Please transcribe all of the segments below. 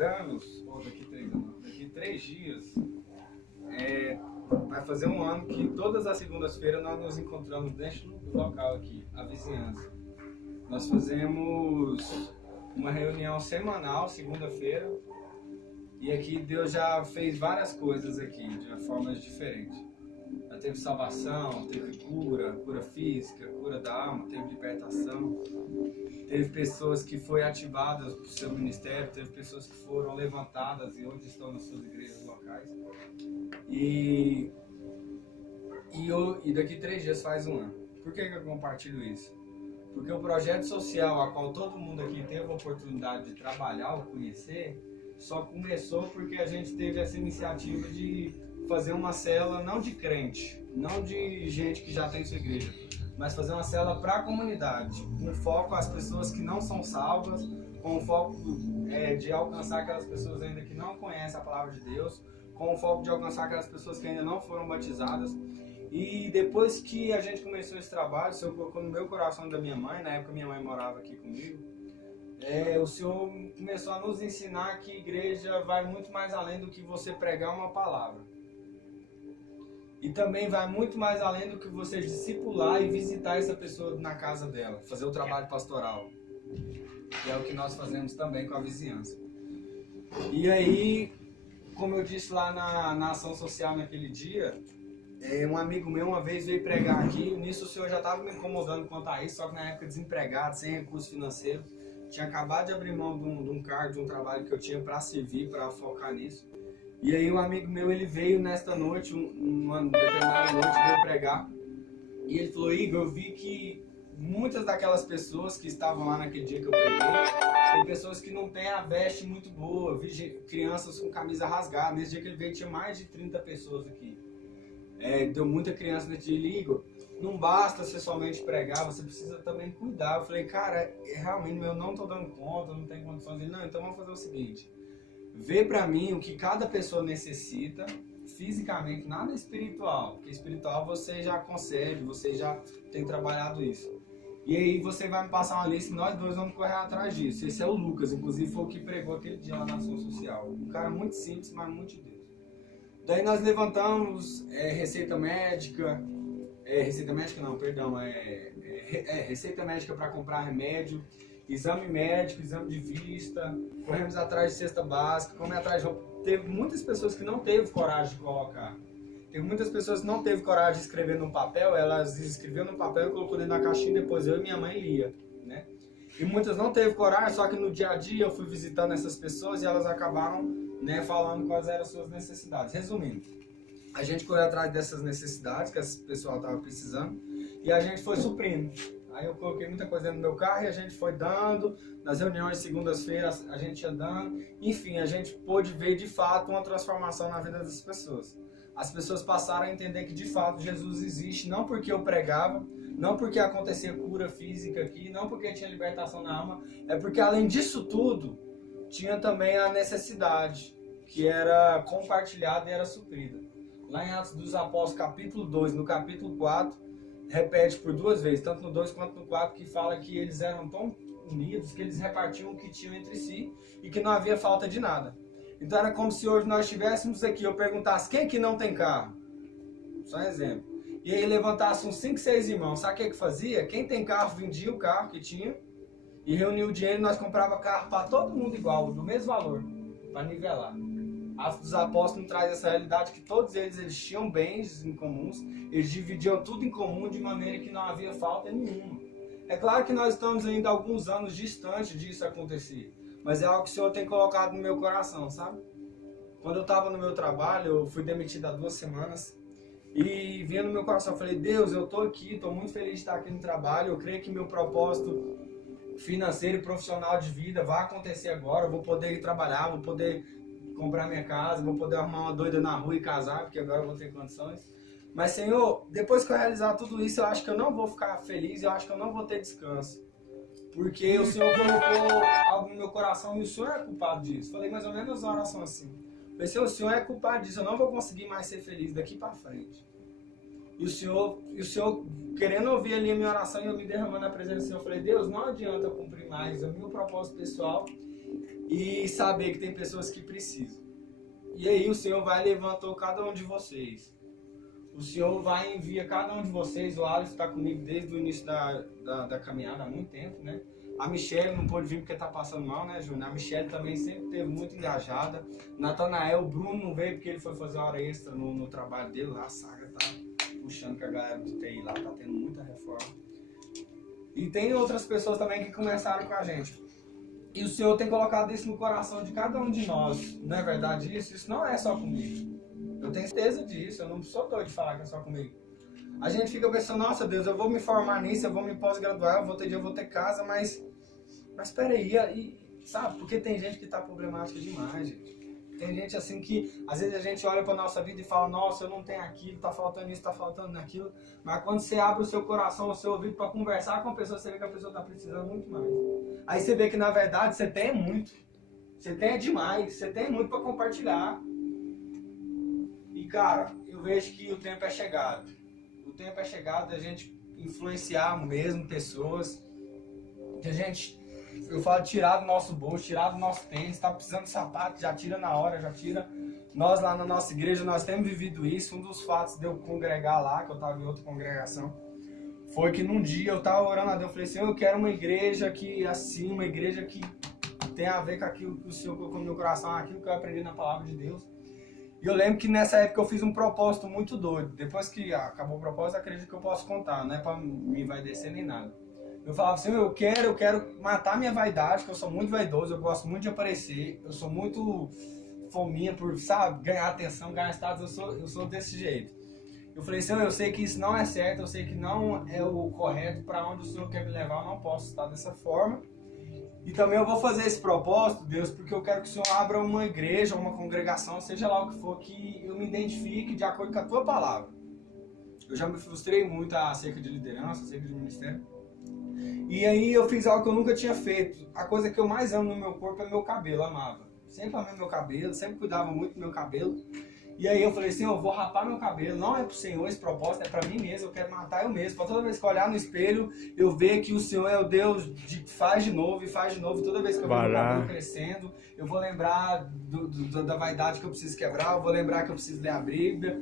anos, ou daqui 3 anos, daqui 3 dias, vai fazer um ano que todas as segundas-feiras nós nos encontramos dentro do local aqui, a vizinhança. Nós fazemos uma reunião semanal, segunda-feira, e aqui Deus já fez várias coisas aqui, de formas diferentes. Já teve salvação, teve cura física, cura da alma, teve libertação. Teve pessoas que foram ativadas para o seu ministério, teve pessoas que foram levantadas e hoje estão nas suas igrejas locais. E daqui 3 dias faz um ano. Por que eu compartilho isso? Porque o projeto social a qual todo mundo aqui teve a oportunidade de trabalhar ou conhecer, só começou porque a gente teve essa iniciativa de fazer uma célula não de crente, não de gente que já tem sua igreja, mas fazer uma célula para a comunidade, com foco às pessoas que não são salvas, com o foco de alcançar aquelas pessoas ainda que não conhecem a palavra de Deus, com o foco de alcançar aquelas pessoas que ainda não foram batizadas. E depois que a gente começou esse trabalho, o Senhor colocou no meu coração da minha mãe, na época minha mãe morava aqui comigo, o Senhor começou a nos ensinar que a igreja vai muito mais além do que você pregar uma palavra. E também vai muito mais além do que você discipular e visitar essa pessoa na casa dela, fazer o trabalho pastoral. Que é o que nós fazemos também com a vizinhança. E aí, como eu disse lá na ação social naquele dia, um amigo meu uma vez veio pregar aqui, nisso o senhor já estava me incomodando quanto a isso, só que na época desempregado, sem recurso financeiro, tinha acabado de abrir mão de um cargo, de um trabalho que eu tinha para servir, para focar nisso. E aí um amigo meu, ele veio nesta noite, uma determinada noite, veio pregar. E ele falou: Igor, eu vi que muitas daquelas pessoas que estavam lá naquele dia que eu preguei, tem pessoas que não têm a veste muito boa, eu vi crianças com camisa rasgada. Nesse dia que ele veio tinha mais de 30 pessoas aqui. Deu muita criança nesse dia. Ele: Igor, não basta você somente pregar, você precisa também cuidar. Eu falei: cara, realmente eu não estou dando conta, não tenho condições. Ele: não, então vamos fazer o seguinte. Vê pra mim o que cada pessoa necessita, fisicamente, nada espiritual. Porque espiritual você já consegue, você já tem trabalhado isso. E aí você vai me passar uma lista e nós dois vamos correr atrás disso. Esse é o Lucas, inclusive foi o que pregou aquele dia lá na ação social. Um cara muito simples, mas muito de Deus. Daí nós levantamos receita médica, receita médica para comprar remédio, exame médico, exame de vista, corremos atrás de cesta básica, corremos atrás de roupa. Teve muitas pessoas que não teve coragem de colocar. Teve muitas pessoas que não teve coragem de escrever no papel, elas escreviam no papel e colocou dentro da caixinha e depois eu e minha mãe lia, né? E muitas não teve coragem, só que no dia a dia eu fui visitando essas pessoas e elas acabaram, né, falando quais eram as suas necessidades. Resumindo, a gente correu atrás dessas necessidades que esse pessoal estava precisando e a gente foi suprindo. Aí eu coloquei muita coisa dentro do meu carro e a gente foi dando, nas reuniões de segundas-feiras a gente ia dando, enfim, a gente pôde ver de fato uma transformação na vida das pessoas. As pessoas passaram a entender que de fato Jesus existe, não porque eu pregava, não porque acontecia cura física aqui, não porque tinha libertação na alma, é porque além disso tudo, tinha também a necessidade, que era compartilhada e era suprida. Lá em Atos dos Apóstolos, capítulo 2, no capítulo 4, repete por 2 vezes, tanto no 2 quanto no 4, que fala que eles eram tão unidos que eles repartiam o que tinham entre si e que não havia falta de nada. Então era como se hoje nós estivéssemos aqui, eu perguntasse: quem que não tem carro? Só um exemplo. E aí levantasse uns 5, 6 irmãos, sabe o que fazia? Quem tem carro vendia o carro que tinha e reunia o dinheiro e nós comprava carro para todo mundo igual, do mesmo valor, para nivelar. Atos dos Apóstolos traz essa realidade que todos eles tinham bens em comuns, eles dividiam tudo em comum de maneira que não havia falta nenhuma. É claro que nós estamos ainda alguns anos distante disso acontecer, mas é algo que o Senhor tem colocado no meu coração, sabe? Quando eu estava no meu trabalho, eu fui demitido há 2 semanas e vinha no meu coração, eu falei: Deus, eu estou aqui, estou muito feliz de estar aqui no trabalho, eu creio que meu propósito financeiro e profissional de vida vai acontecer agora, eu vou poder ir trabalhar, vou poder comprar minha casa, vou poder arrumar uma doida na rua e casar, porque agora eu vou ter condições. Mas, Senhor, depois que eu realizar tudo isso, eu acho que eu não vou ficar feliz, eu acho que eu não vou ter descanso. Porque o Senhor colocou algo no meu coração e o Senhor é culpado disso. Falei mais ou menos uma oração assim. Falei: Senhor, o Senhor é culpado disso, eu não vou conseguir mais ser feliz daqui para frente. E o Senhor querendo ouvir ali a minha oração e eu me derramando na presença do Senhor, eu falei: Deus, não adianta eu cumprir mais o meu propósito pessoal e saber que tem pessoas que precisam. E aí o Senhor vai levantar cada um de vocês. O Senhor vai enviar cada um de vocês. O Alisson está comigo desde o início da caminhada, há muito tempo, né? A Michelle não pôde vir porque está passando mal, né, Júnior? A Michelle também sempre esteve muito engajada. Natanael, o Bruno não veio porque ele foi fazer hora extra no trabalho dele lá. A Saga tá puxando com a galera do TI lá, tá tendo muita reforma. E tem outras pessoas também que começaram com a gente. E o Senhor tem colocado isso no coração de cada um de nós. Não é verdade isso? Isso não é só comigo. Eu tenho certeza disso, eu não sou doido de falar que é só comigo. A gente fica pensando, nossa Deus, eu vou me formar nisso, eu vou me pós-graduar, eu vou ter casa, mas peraí, sabe? Porque tem gente que tá problemática demais, gente. Tem gente assim que, às vezes a gente olha pra nossa vida e fala, nossa, eu não tenho aquilo, tá faltando isso, tá faltando aquilo. Mas quando você abre o seu coração, o seu ouvido pra conversar com a pessoa, você vê que a pessoa tá precisando muito mais. Aí você vê que na verdade você tem muito. Você tem demais, você tem muito pra compartilhar. E cara, eu vejo que o tempo é chegado. O tempo é chegado da gente influenciar mesmo pessoas. Que a gente, eu falo, tirar do nosso bolso, tirar do nosso tênis. Tá precisando de sapato, já tira na hora, já tira. Nós lá na nossa igreja, nós temos vivido isso. Um dos fatos de eu congregar lá, que eu estava em outra congregação, foi que num dia eu estava orando a Deus. Eu falei assim, eu quero uma igreja que assim, uma igreja que tem a ver com aquilo que o Senhor colocou no meu coração, aquilo que eu aprendi na palavra de Deus. E eu lembro que nessa época eu fiz um propósito muito doido. Depois que acabou o propósito, acredito que eu posso contar, não é pra me vaidecer nem nada. Eu falava assim, eu quero matar minha vaidade, que eu sou muito vaidoso, eu gosto muito de aparecer, eu sou muito fominha por, sabe, ganhar atenção, ganhar status, eu sou desse jeito. Eu falei assim, eu sei que isso não é certo, eu sei que não é o correto, para onde o Senhor quer me levar, eu não posso estar dessa forma. E também eu vou fazer esse propósito, Deus, porque eu quero que o Senhor abra uma igreja, uma congregação, seja lá o que for, que eu me identifique de acordo com a Tua palavra. Eu já me frustrei muito acerca de liderança, acerca de ministério. E aí eu fiz algo que eu nunca tinha feito. A coisa que eu mais amo no meu corpo é meu cabelo, amava. Sempre amei meu cabelo, sempre cuidava muito do meu cabelo. E aí eu falei assim, eu vou rapar meu cabelo, não é pro Senhor esse propósito, é pra mim mesmo, eu quero matar eu mesmo. Pra toda vez que eu olhar no espelho, eu ver que o Senhor é o Deus de faz de novo e faz de novo. Toda vez que eu ver meu cabelo crescendo, eu vou lembrar da vaidade que eu preciso quebrar, eu vou lembrar que eu preciso ler a Bíblia,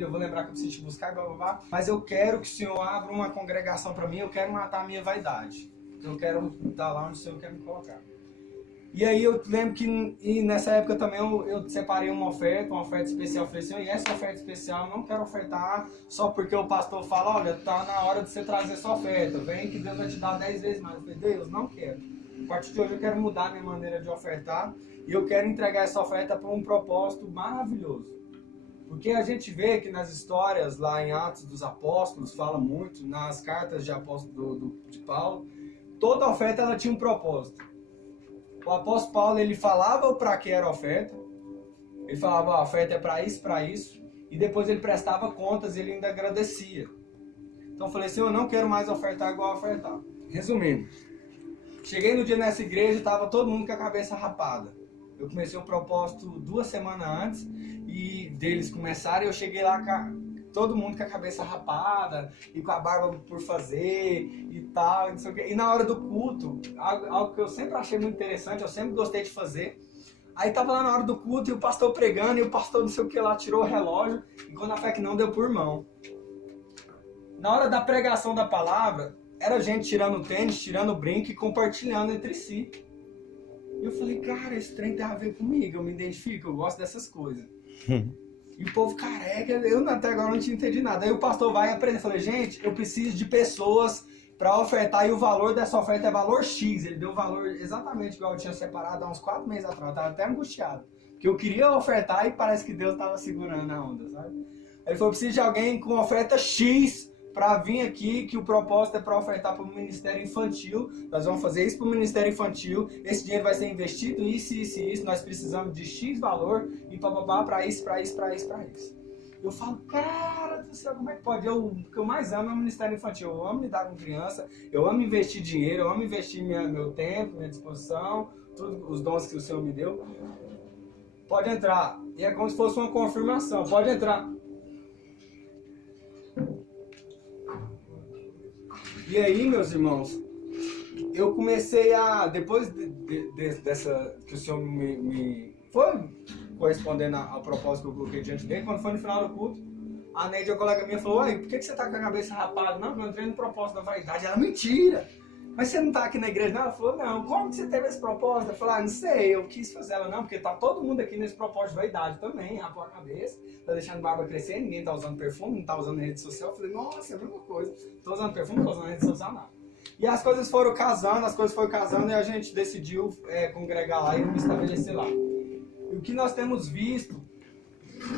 eu vou lembrar que eu preciso te buscar e blá blá blá. Mas eu quero que o Senhor abra uma congregação pra mim, eu quero matar a minha vaidade. Eu quero estar lá onde o Senhor quer me colocar. E aí eu lembro que nessa época também eu separei uma oferta especial. Eu falei assim, e essa oferta especial eu não quero ofertar só porque o pastor fala, olha, tá na hora de você trazer essa oferta, vem que Deus vai te dar 10 vezes mais. Eu falei, Deus, não quero. A partir de hoje eu quero mudar a minha maneira de ofertar e eu quero entregar essa oferta para um propósito maravilhoso. Porque a gente vê que nas histórias lá em Atos dos Apóstolos, fala muito, nas cartas de apóstolo de Paulo, toda oferta ela tinha um propósito. O apóstolo Paulo, ele falava para que era a oferta, ele falava, a oferta é para isso, e depois ele prestava contas e ele ainda agradecia. Então eu falei assim, eu não quero mais ofertar igual ofertar. Resumindo, cheguei no dia nessa igreja, estava todo mundo com a cabeça rapada. Eu comecei o propósito 2 semanas antes, e deles começarem, eu cheguei lá todo mundo com a cabeça rapada e com a barba por fazer e tal, não sei o quê. E na hora do culto, algo que eu sempre achei muito interessante, eu sempre gostei de fazer. Aí tava lá na hora do culto e o pastor pregando e o pastor não sei o que lá tirou o relógio e quando a fé que não deu por mão. Na hora da pregação da palavra, era gente tirando tênis, tirando brinco e compartilhando entre si. E eu falei, cara, esse trem tem a ver comigo, eu me identifico, eu gosto dessas coisas. E o povo careca, eu até agora não tinha entendido nada. Aí o pastor vai e aprende. Eu falei, gente, eu preciso de pessoas para ofertar e o valor dessa oferta é valor X. Ele deu o valor exatamente igual eu tinha separado há uns 4 meses atrás. Eu tava até angustiado. Porque eu queria ofertar e parece que Deus tava segurando a onda, sabe? Aí ele falou, eu preciso de alguém com oferta X para vir aqui, que o propósito é para ofertar para o Ministério Infantil. Nós vamos fazer isso para o Ministério Infantil. Esse dinheiro vai ser investido, isso. Nós precisamos de X valor e para isso. Eu falo, cara do céu, como é que pode? O que eu mais amo é o Ministério Infantil. Eu amo lidar com criança, eu amo investir dinheiro, eu amo investir meu tempo, minha disposição, todos os dons que o Senhor me deu. Pode entrar. E é como se fosse uma confirmação. Pode entrar. E aí, meus irmãos, eu comecei a, depois dessa, que o senhor me foi correspondendo ao propósito que eu coloquei diante dele, quando foi no final do culto, a Neide, a colega minha, falou: "Ué, por que você tá com a cabeça rapada?" "Não, eu entrei no propósito da vaidade." Ela: "Mentira! Mas você não tá aqui na igreja?" Não, ela falou: "Não, como que você teve esse propósito?" Eu falei: "Ah, não sei, eu quis fazer." Ela: "Não, porque tá todo mundo aqui nesse propósito de vaidade também, rapou a cabeça, tá deixando a barba crescer, ninguém tá usando perfume, não tá usando rede social." Eu falei: "Nossa, é a mesma coisa, tô usando perfume, não tô usando rede social, nada." E as coisas foram casando e a gente decidiu congregar lá e me estabelecer lá. E o que nós temos visto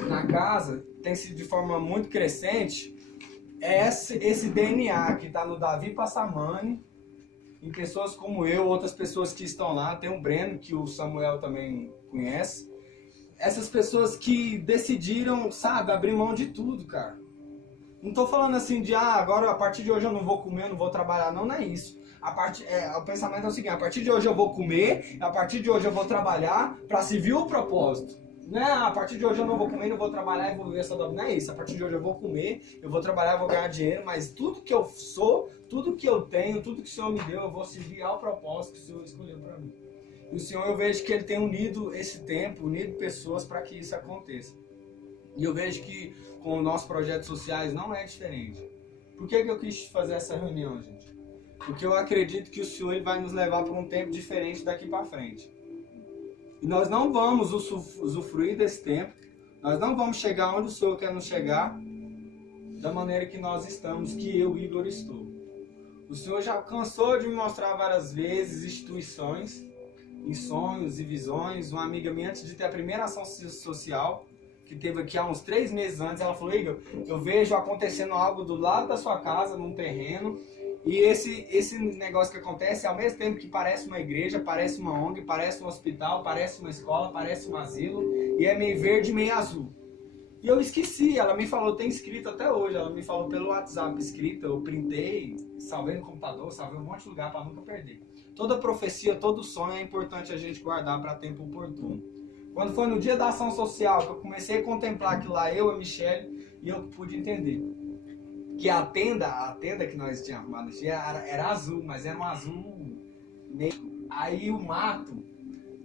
na casa tem sido de forma muito crescente é esse DNA que está no Davi Passamani, em pessoas como eu, outras pessoas que estão lá, tem o Breno, que o Samuel também conhece, essas pessoas que decidiram, sabe, abrir mão de tudo, cara. Não tô falando assim de, agora a partir de hoje eu não vou comer, eu não vou trabalhar, não é isso. O pensamento é o seguinte: a partir de hoje eu vou comer, a partir de hoje eu vou trabalhar para servir o propósito. Não é, a partir de hoje eu não vou comer, não vou trabalhar e vou viver saudável. Não é isso. A partir de hoje eu vou comer, eu vou trabalhar, eu vou ganhar dinheiro, mas tudo que eu sou, tudo que eu tenho, tudo que o Senhor me deu, eu vou servir ao propósito que o Senhor escolheu para mim. E o Senhor, eu vejo que Ele tem unido esse tempo, unido pessoas para que isso aconteça. E eu vejo que com os nossos projetos sociais não é diferente. Por que eu quis fazer essa reunião, gente? Porque eu acredito que o Senhor ele vai nos levar para um tempo diferente daqui para frente. E nós não vamos usufruir desse tempo, nós não vamos chegar onde o Senhor quer nos chegar da maneira que nós estamos, que eu, Igor, estou. O Senhor já cansou de me mostrar várias vezes instituições, em sonhos e visões. Uma amiga minha, antes de ter a primeira ação social, que teve aqui há uns 3 meses antes, ela falou: "Igor, eu vejo acontecendo algo do lado da sua casa, num terreno, e esse negócio que acontece, ao mesmo tempo que parece uma igreja, parece uma ONG, parece um hospital, parece uma escola, parece um asilo, e é meio verde e meio azul." E eu esqueci, ela me falou, tem escrito até hoje, ela me falou pelo WhatsApp escrito, eu printei, salvei no computador, salvei um monte de lugar para nunca perder. Toda profecia, todo sonho é importante a gente guardar para tempo oportuno. Quando foi no dia da ação social que eu comecei a contemplar aquilo lá, eu, a Michelle, e eu pude entender que a tenda que nós tínhamos arrumado era azul, mas era um azul meio... Aí o mato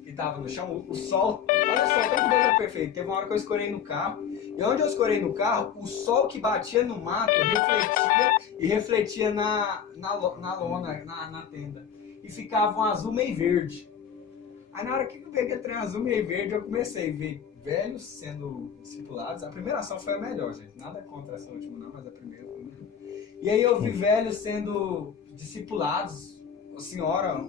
que estava no chão, o sol, olha só, como Deus é perfeito. Teve uma hora que eu escorei no carro, e onde eu escorei no carro, o sol que batia no mato refletia na lona, na tenda. E ficava um azul meio verde. Aí na hora que eu vi aquele trem azul meio verde, eu comecei a ver velhos sendo discipulados. A primeira ação foi a melhor, gente. Nada contra essa última não, mas a primeira foi muito. E aí eu vi velhos sendo discipulados. Uma senhora,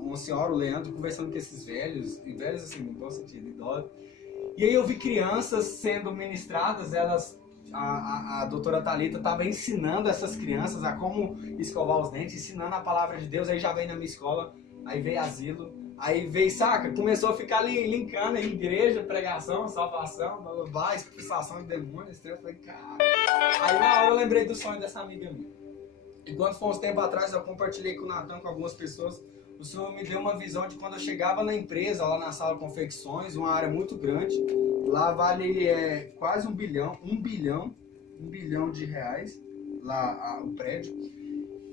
o Leandro, conversando com esses velhos, e velhos assim, no bom sentido, idosos. E aí eu vi crianças sendo ministradas, a doutora Thalita estava ensinando essas crianças a como escovar os dentes, ensinando a palavra de Deus. Aí já veio na minha escola, aí veio asilo, aí veio, saca? Começou a ficar linkando aí, igreja, pregação, salvação, blá, expulsação de demônios. Eu falei, cara. Aí na hora eu lembrei do sonho dessa amiga minha. E quando foi uns tempos atrás, eu compartilhei com o Natan, com algumas pessoas. O Senhor me deu uma visão de quando eu chegava na empresa, lá na sala de confecções, uma área muito grande. Lá vale quase $1 bilhão de reais, lá o prédio.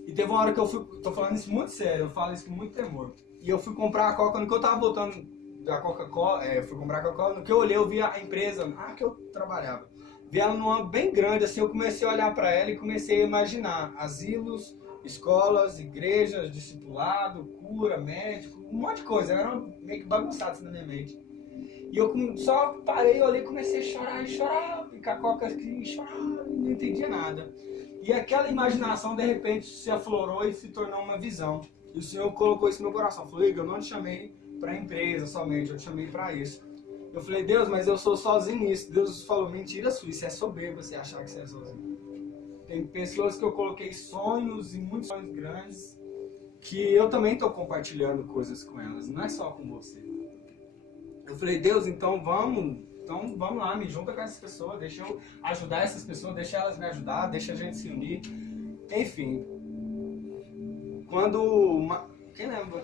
E teve uma hora que eu fui, tô falando isso muito sério, eu falo isso com muito temor. E eu fui comprar a Coca, no que eu tava voltando da Coca-Cola, fui comprar a Coca-Cola, no que eu olhei, eu vi a empresa, que eu trabalhava. Vi ela num ângulo bem grande, assim, eu comecei a olhar para ela e comecei a imaginar asilos, escolas, igrejas, discipulado, cura, médico, um monte de coisa. Era meio que bagunçado assim na minha mente. E eu só parei, olhei e comecei a chorar, e com a Coca aqui, chorar, não entendia nada. E aquela imaginação, de repente, se aflorou e se tornou uma visão. E o Senhor colocou isso no meu coração. Falou: "Igor, eu não te chamei para a empresa somente, eu te chamei para isso." Eu falei: "Deus, mas eu sou sozinho nisso." Deus falou: "Mentira sua, isso é soberba você achar que você é sozinho." Tem pessoas que eu coloquei sonhos e muitos sonhos grandes que eu também estou compartilhando coisas com elas, não é só com você. Eu falei: "Deus, então vamos lá, me junta com essas pessoas, deixa eu ajudar essas pessoas, deixa elas me ajudar, deixa a gente se unir." Enfim,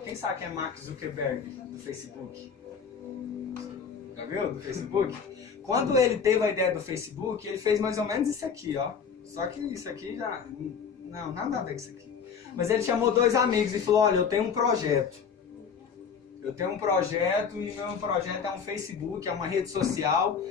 quem sabe quem é Mark Zuckerberg do Facebook? Já viu? Do Facebook? Quando ele teve a ideia do Facebook, ele fez mais ou menos isso aqui, ó. Só que isso aqui já... Não, nada a ver com isso aqui. Mas ele chamou 2 amigos e falou, olha, eu tenho um projeto. Eu tenho um projeto e meu projeto é um Facebook, é uma rede social.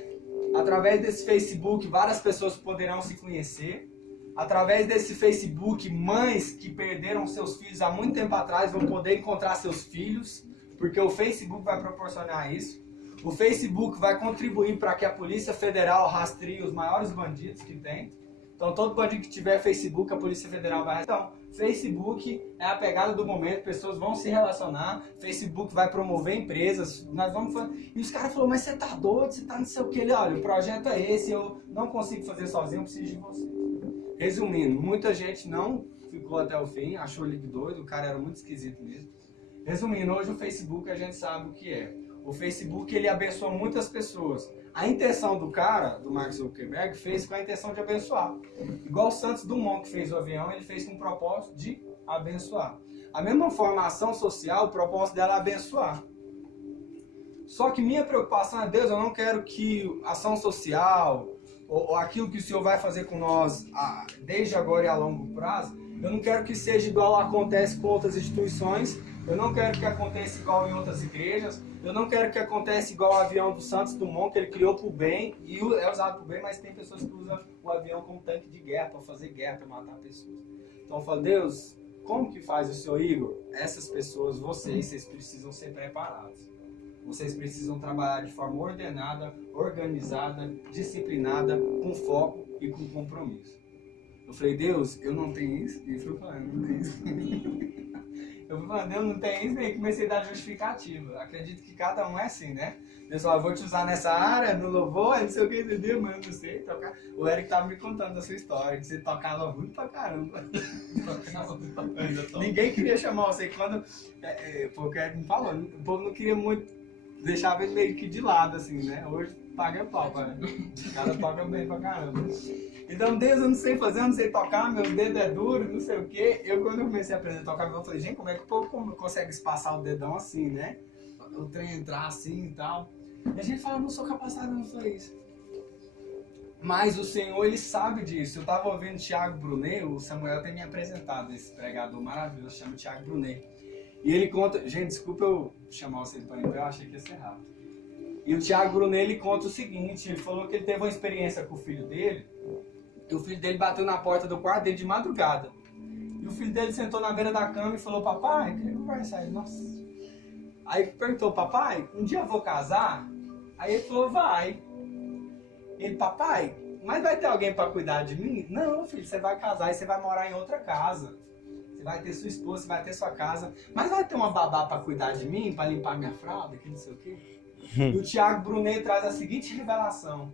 Através desse Facebook, várias pessoas poderão se conhecer. Através desse Facebook, mães que perderam seus filhos há muito tempo atrás vão poder encontrar seus filhos, porque o Facebook vai proporcionar isso. O Facebook vai contribuir para que a Polícia Federal rastreie os maiores bandidos que tem. Então, todo bandido que tiver Facebook, a Polícia Federal vai... Então, Facebook é a pegada do momento, pessoas vão se relacionar, Facebook vai promover empresas, nós vamos fazer... E os caras falaram, mas você tá doido, você tá não sei o que. Ele, olha, o projeto é esse, eu não consigo fazer sozinho, eu preciso de você. Resumindo, muita gente não ficou até o fim, achou ele doido, o cara era muito esquisito mesmo. Resumindo, hoje o Facebook a gente sabe o que é. O Facebook, ele abençoa muitas pessoas. A intenção do cara, do Mark Zuckerberg, fez com a intenção de abençoar. Igual o Santos Dumont, que fez o avião, ele fez com o propósito de abençoar. A mesma forma, a ação social, o propósito dela é abençoar. Só que minha preocupação é, Deus, eu não quero que a ação social, ou aquilo que o Senhor vai fazer com nós, desde agora e a longo prazo, eu não quero que seja igual acontece com outras instituições, eu não quero que aconteça igual em outras igrejas, eu não quero que aconteça igual o avião do Santos Dumont, que ele criou para o bem, e é usado para o bem, mas tem pessoas que usam o avião como tanque de guerra, para fazer guerra, para matar pessoas. Então eu falo, Deus, como que faz o Senhor, Igor? Essas pessoas, vocês precisam ser preparados. Vocês precisam trabalhar de forma ordenada, organizada, disciplinada, com foco e com compromisso. Eu falei, Deus, eu não tenho isso? E ele falou, eu não tenho isso. Eu falei, Deus, não tem isso, e comecei a dar justificativa. Acredito que cada um é assim, né? Deus falou, vou te usar nessa área, no louvor, não sei o que, entendeu? Mas eu não sei tocar. O Eric tava me contando a sua história, que você tocava muito pra caramba. Ninguém queria chamar você quando... porque o Eric me falou, o povo não queria muito, deixava ele meio que de lado, assim, né? Hoje paga pau, cara. O cara toca bem pra caramba. Então, Deus, eu não sei fazer, eu não sei tocar, meu dedo é duro, não sei o quê. Quando eu comecei a aprender a tocar, eu falei, gente, como é que o povo consegue espaçar o dedão assim, né? O trem entrar assim e tal. E a gente fala, não sou capacitado, não sou isso. Mas o Senhor, Ele sabe disso. Eu tava ouvindo o Thiago Brunet, o Samuel tem me apresentado, esse pregador maravilhoso, chama Thiago Brunet. E ele conta, gente, desculpa eu chamar vocês para mim, eu achei que ia ser rápido. E o Thiago Brunet, ele conta o seguinte, ele falou que ele teve uma experiência com o filho dele, e o filho dele bateu na porta do quarto dele de madrugada. E o filho dele sentou na beira da cama e falou, papai, que vai sair? Nossa. Aí perguntou, papai, um dia eu vou casar? Aí ele falou, vai. Ele, papai, mas vai ter alguém para cuidar de mim? Não, filho, você vai casar e você vai morar em outra casa. Você vai ter sua esposa, você vai ter sua casa. Mas vai ter uma babá para cuidar de mim, para limpar minha fralda, que não sei o quê. E o Thiago Brunet traz a seguinte revelação.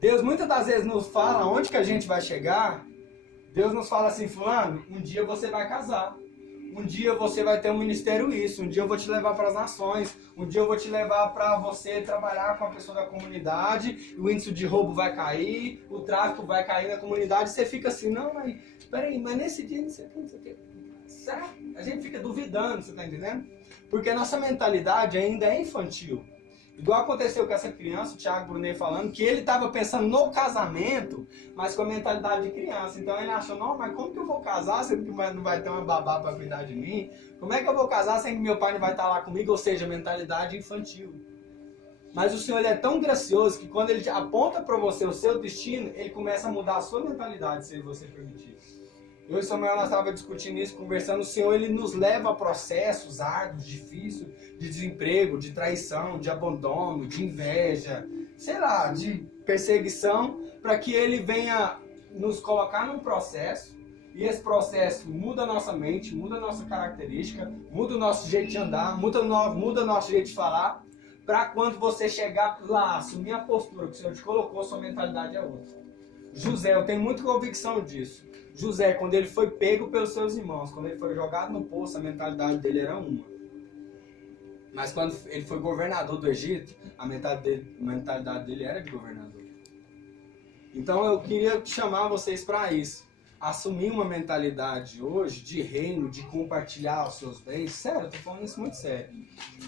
Deus muitas das vezes nos fala onde que a gente vai chegar. Deus nos fala assim, fulano, um dia você vai casar. Um dia você vai ter um ministério isso. Um dia eu vou te levar para as nações. Um dia eu vou te levar para você trabalhar com a pessoa da comunidade. O índice de roubo vai cair. O tráfico vai cair na comunidade. Você fica assim, não, mas peraí, mas nesse dia não sei o que. Certo? A gente fica duvidando, você tá entendendo? Porque a nossa mentalidade ainda é infantil. Igual aconteceu com essa criança, o Thiago Brunet falando, que ele estava pensando no casamento, mas com a mentalidade de criança. Então ele achou, não, mas como que eu vou casar sendo que não vai ter uma babá para cuidar de mim? Como é que eu vou casar sendo que meu pai não vai estar lá comigo? Ou seja, mentalidade infantil. Mas o Senhor, ele é tão gracioso que quando ele aponta para você o seu destino, ele começa a mudar a sua mentalidade, se você permitir. Eu e Samuel, nós estávamos discutindo isso, conversando. O Senhor, ele nos leva a processos árduos, difíceis, de desemprego, de traição, de abandono, de inveja, sei lá, de perseguição, para que ele venha nos colocar num processo, e esse processo muda a nossa mente, muda a nossa característica, muda o nosso jeito de andar, muda o nosso jeito de falar, para quando você chegar lá, assumir a postura que o Senhor te colocou, sua mentalidade é outra. José, eu tenho muita convicção disso. José, quando ele foi pego pelos seus irmãos, quando ele foi jogado no poço, a mentalidade dele era uma. Mas quando ele foi governador do Egito, a mentalidade dele era de governador. Então eu queria chamar vocês para isso. Assumir uma mentalidade hoje de reino, de compartilhar os seus bens. Sério, eu tô falando isso muito sério.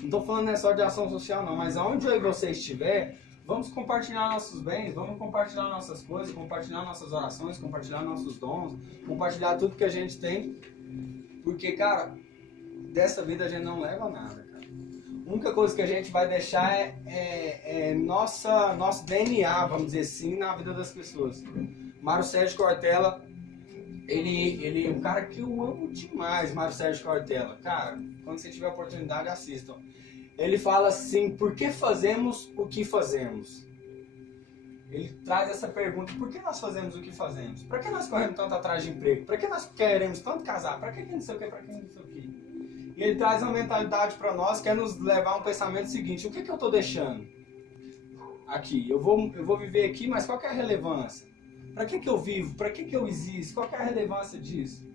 Não tô falando só de ação social não, mas aonde eu e você estiver, vamos compartilhar nossos bens, vamos compartilhar nossas coisas, compartilhar nossas orações, compartilhar nossos dons, compartilhar tudo que a gente tem Porque, cara, dessa vida a gente não leva nada, cara. A única coisa que a gente vai deixar é nosso DNA, vamos dizer assim, na vida das pessoas. Mário Sérgio Cortella, ele é um cara que eu amo demais, Mário Sérgio Cortella. Cara, quando você tiver a oportunidade, assistam. Ele fala assim, por que fazemos o que fazemos? Ele traz essa pergunta, por que nós fazemos o que fazemos? Para que nós corremos tanto atrás de emprego? Para que nós queremos tanto casar? Para que não sei o que, para que não sei o que? E ele traz uma mentalidade para nós, que é nos levar a um pensamento seguinte, o que eu estou deixando aqui? Eu vou viver aqui, mas qual que é a relevância? Para que eu vivo? Para que eu existo? Qual que é a relevância disso?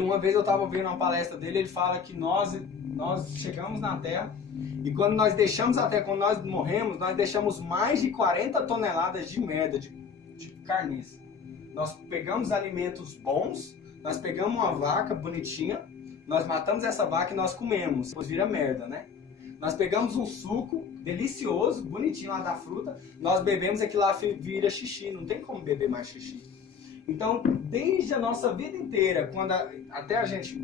Uma vez eu estava ouvindo uma palestra dele, ele fala que nós chegamos na Terra e quando nós deixamos a Terra, quando nós morremos, nós deixamos mais de 40 toneladas de merda, de carniça. Nós pegamos alimentos bons, nós pegamos uma vaca bonitinha, nós matamos essa vaca e nós comemos, depois vira merda, né? Nós pegamos um suco delicioso, bonitinho lá da fruta, nós bebemos, aquilo lá vira xixi, não tem como beber mais xixi. Então, desde a nossa vida inteira, até a gente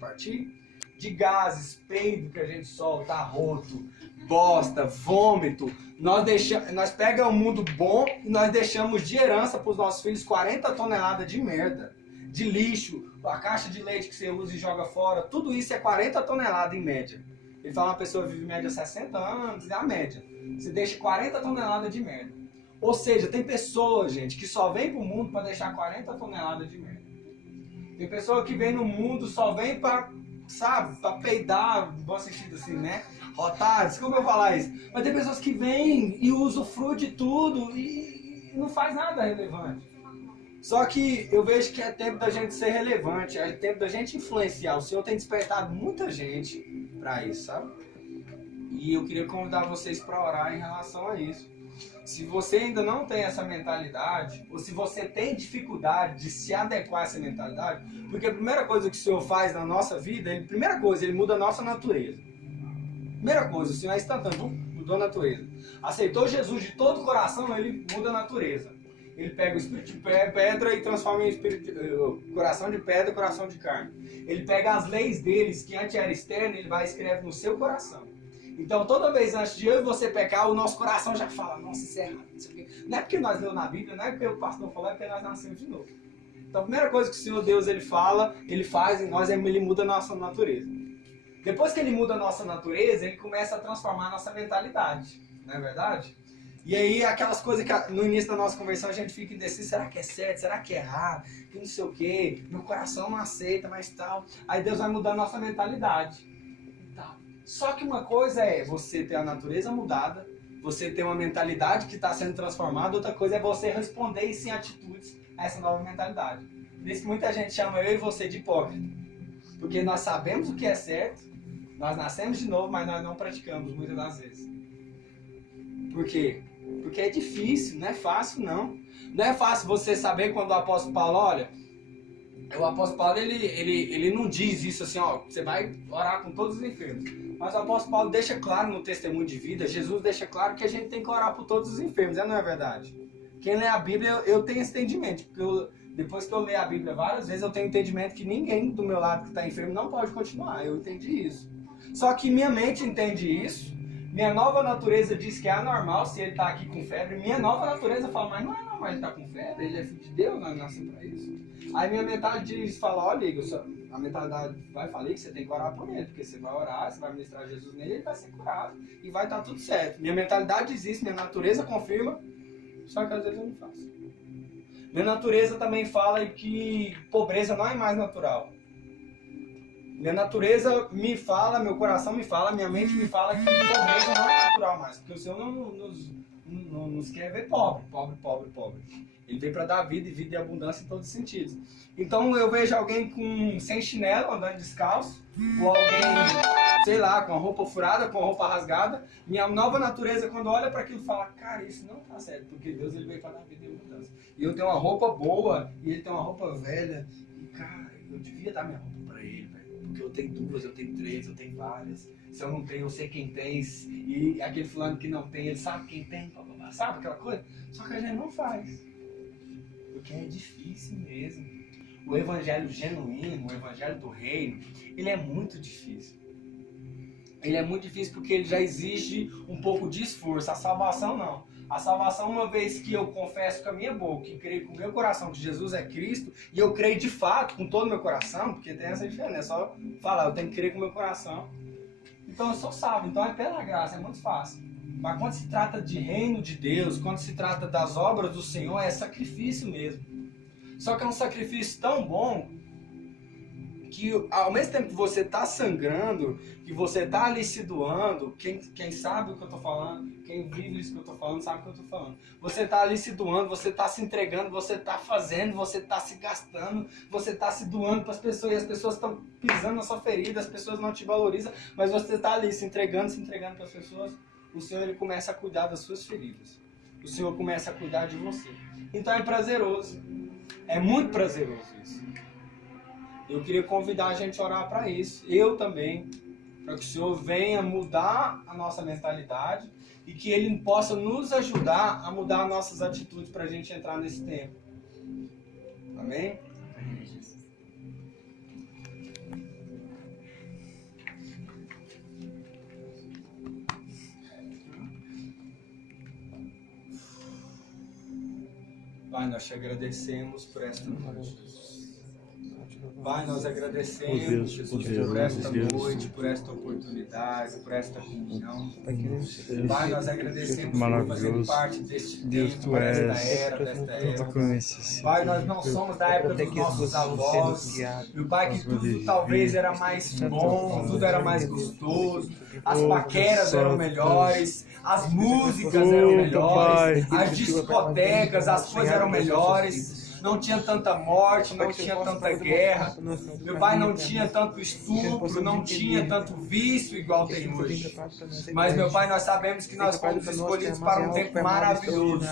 partir, de gases, peido que a gente solta, arroto, bosta, vômito, nós pegamos um mundo bom e nós deixamos de herança para os nossos filhos 40 toneladas de merda, de lixo, a caixa de leite que você usa e joga fora, tudo isso é 40 toneladas em média. Ele fala uma pessoa vive em média 60 anos, é a média. Você deixa 40 toneladas de merda. Ou seja, tem pessoas, gente, que só vem pro mundo para deixar 40 toneladas de merda. Tem pessoa que vem no mundo só vem para, sabe, para peidar, no bom sentido assim, né? Rotar, desculpa eu falar isso. Mas tem pessoas que vêm e usufruem de tudo e não faz nada relevante. Só que eu vejo que é tempo da gente ser relevante, é tempo da gente influenciar. O Senhor tem despertado muita gente para isso, sabe? E eu queria convidar vocês para orar em relação a isso. Se você ainda não tem essa mentalidade, ou se você tem dificuldade de se adequar a essa mentalidade, porque a primeira coisa que o Senhor faz na nossa vida, ele muda a nossa natureza. Primeira coisa, o Senhor é instantâneo, mudou a natureza. Aceitou Jesus de todo o coração, ele muda a natureza. Ele pega o espírito de pedra e transforma em coração de pedra, coração de carne. Ele pega as leis deles, que antes era externo, ele vai e escreve no seu coração. Então, toda vez antes de eu e você pecar, o nosso coração já fala, nossa, isso é errado, isso aqui. Não é porque nós lemos na Bíblia, não é porque o pastor falou, é porque nós nascemos de novo. Então, a primeira coisa que o Senhor Deus ele fala, ele faz em nós, ele muda a nossa natureza. Depois que ele muda a nossa natureza, ele começa a transformar a nossa mentalidade, não é verdade? E aí, aquelas coisas que no início da nossa conversão a gente fica indeciso, será que é certo, será que é errado, que não sei o quê, meu coração não aceita, mas tal. Aí Deus vai mudar a nossa mentalidade. Só que uma coisa é você ter a natureza mudada, você ter uma mentalidade que está sendo transformada, outra coisa é você responder isso em atitudes a essa nova mentalidade. Por isso que muita gente chama eu e você de hipócrita. Porque nós sabemos o que é certo, nós nascemos de novo, mas nós não praticamos muitas das vezes. Por quê? Porque é difícil, não é fácil não. Não é fácil você saber quando o apóstolo Paulo, olha, o apóstolo Paulo ele não diz isso assim, ó, você vai orar com todos os enfermos. Mas o apóstolo Paulo deixa claro no testemunho de vida, Jesus deixa claro que a gente tem que orar por todos os enfermos, não é verdade? Quem lê a Bíblia, eu tenho esse entendimento, porque depois que eu leio a Bíblia várias vezes, eu tenho entendimento que ninguém do meu lado que está enfermo não pode continuar, eu entendi isso. Só que minha mente entende isso, minha nova natureza diz que é anormal se ele está aqui com febre, minha nova natureza fala, mas não é normal ele está com febre, ele é filho de Deus, nós nascemos para isso. Aí minha mentalidade fala, olha, a mentalidade vai falar que você tem que orar por ele, porque você vai orar, você vai ministrar Jesus nele, ele vai ser curado e vai estar tudo certo. Minha mentalidade diz isso, minha natureza confirma, só que às vezes eu não faço. Minha natureza também fala que pobreza não é mais natural. Minha natureza me fala, meu coração me fala, minha mente me fala que pobreza não é natural mais, porque o Senhor não nos quer ver pobre. Ele veio para dar vida e vida e abundância em todos os sentidos. Então eu vejo alguém sem chinelo, andando descalço, ou alguém, sei lá, com a roupa furada, com a roupa rasgada. Minha nova natureza, quando olha para aquilo, fala, cara, isso não tá certo, porque Deus ele veio para dar vida e abundância. E eu tenho uma roupa boa, e ele tem uma roupa velha, e cara, eu devia dar minha roupa para ele, velho. Porque eu tenho duas, eu tenho três, eu tenho várias. Se eu não tenho, eu sei quem tem. E aquele fulano que não tem, ele sabe quem tem, sabe aquela coisa? Só que a gente não faz. Porque é difícil mesmo. o evangelho genuíno, o evangelho do reino, ele é muito difícil. Ele é muito difícil porque ele já exige um pouco de esforço. A salvação não. A salvação, uma vez que eu confesso com a minha boca e creio com o meu coração que Jesus é Cristo, e eu creio de fato com todo o meu coração, porque tem essa diferença, é só falar, eu tenho que crer com o meu coração. Então eu sou salvo, então é pela graça, é muito fácil. Mas quando se trata de reino de Deus, quando se trata das obras do Senhor, é sacrifício mesmo. Só que é um sacrifício tão bom que ao mesmo tempo que você está sangrando, que você está ali se doando, quem sabe o que eu estou falando, quem vive isso que eu estou falando, sabe o que eu estou falando. Você está ali se doando, você está se entregando, você está fazendo, você está se gastando, você está se doando para as pessoas, e as pessoas estão pisando na sua ferida, as pessoas não te valorizam, mas você está ali se entregando para as pessoas. O Senhor ele começa a cuidar das suas feridas. O Senhor começa a cuidar de você. Então é prazeroso. É muito prazeroso isso. Eu queria convidar a gente a orar para isso. Eu também. Para que o Senhor venha mudar a nossa mentalidade e que Ele possa nos ajudar a mudar nossas atitudes para a gente entrar nesse tempo. Amém? Pai, nós te agradecemos por esta noite. Pai, nós agradecemos, Jesus, por esta noite, por esta oportunidade, por esta comunhão. Pai, nós agradecemos por fazer parte deste tempo, por esta era, desta época. Pai, nós não somos da época dos nossos avós. Meu Pai, que tudo talvez era mais bom, tudo era mais gostoso. As paqueras eram melhores, as músicas eram melhores, as discotecas, as coisas eram melhores. Não tinha tanta morte, não tinha tanta guerra. Meu Pai, não tinha tanto estupro, não tinha tanto vício igual tem hoje. Mas, meu Pai, nós sabemos que nós fomos escolhidos para um tempo maravilhoso.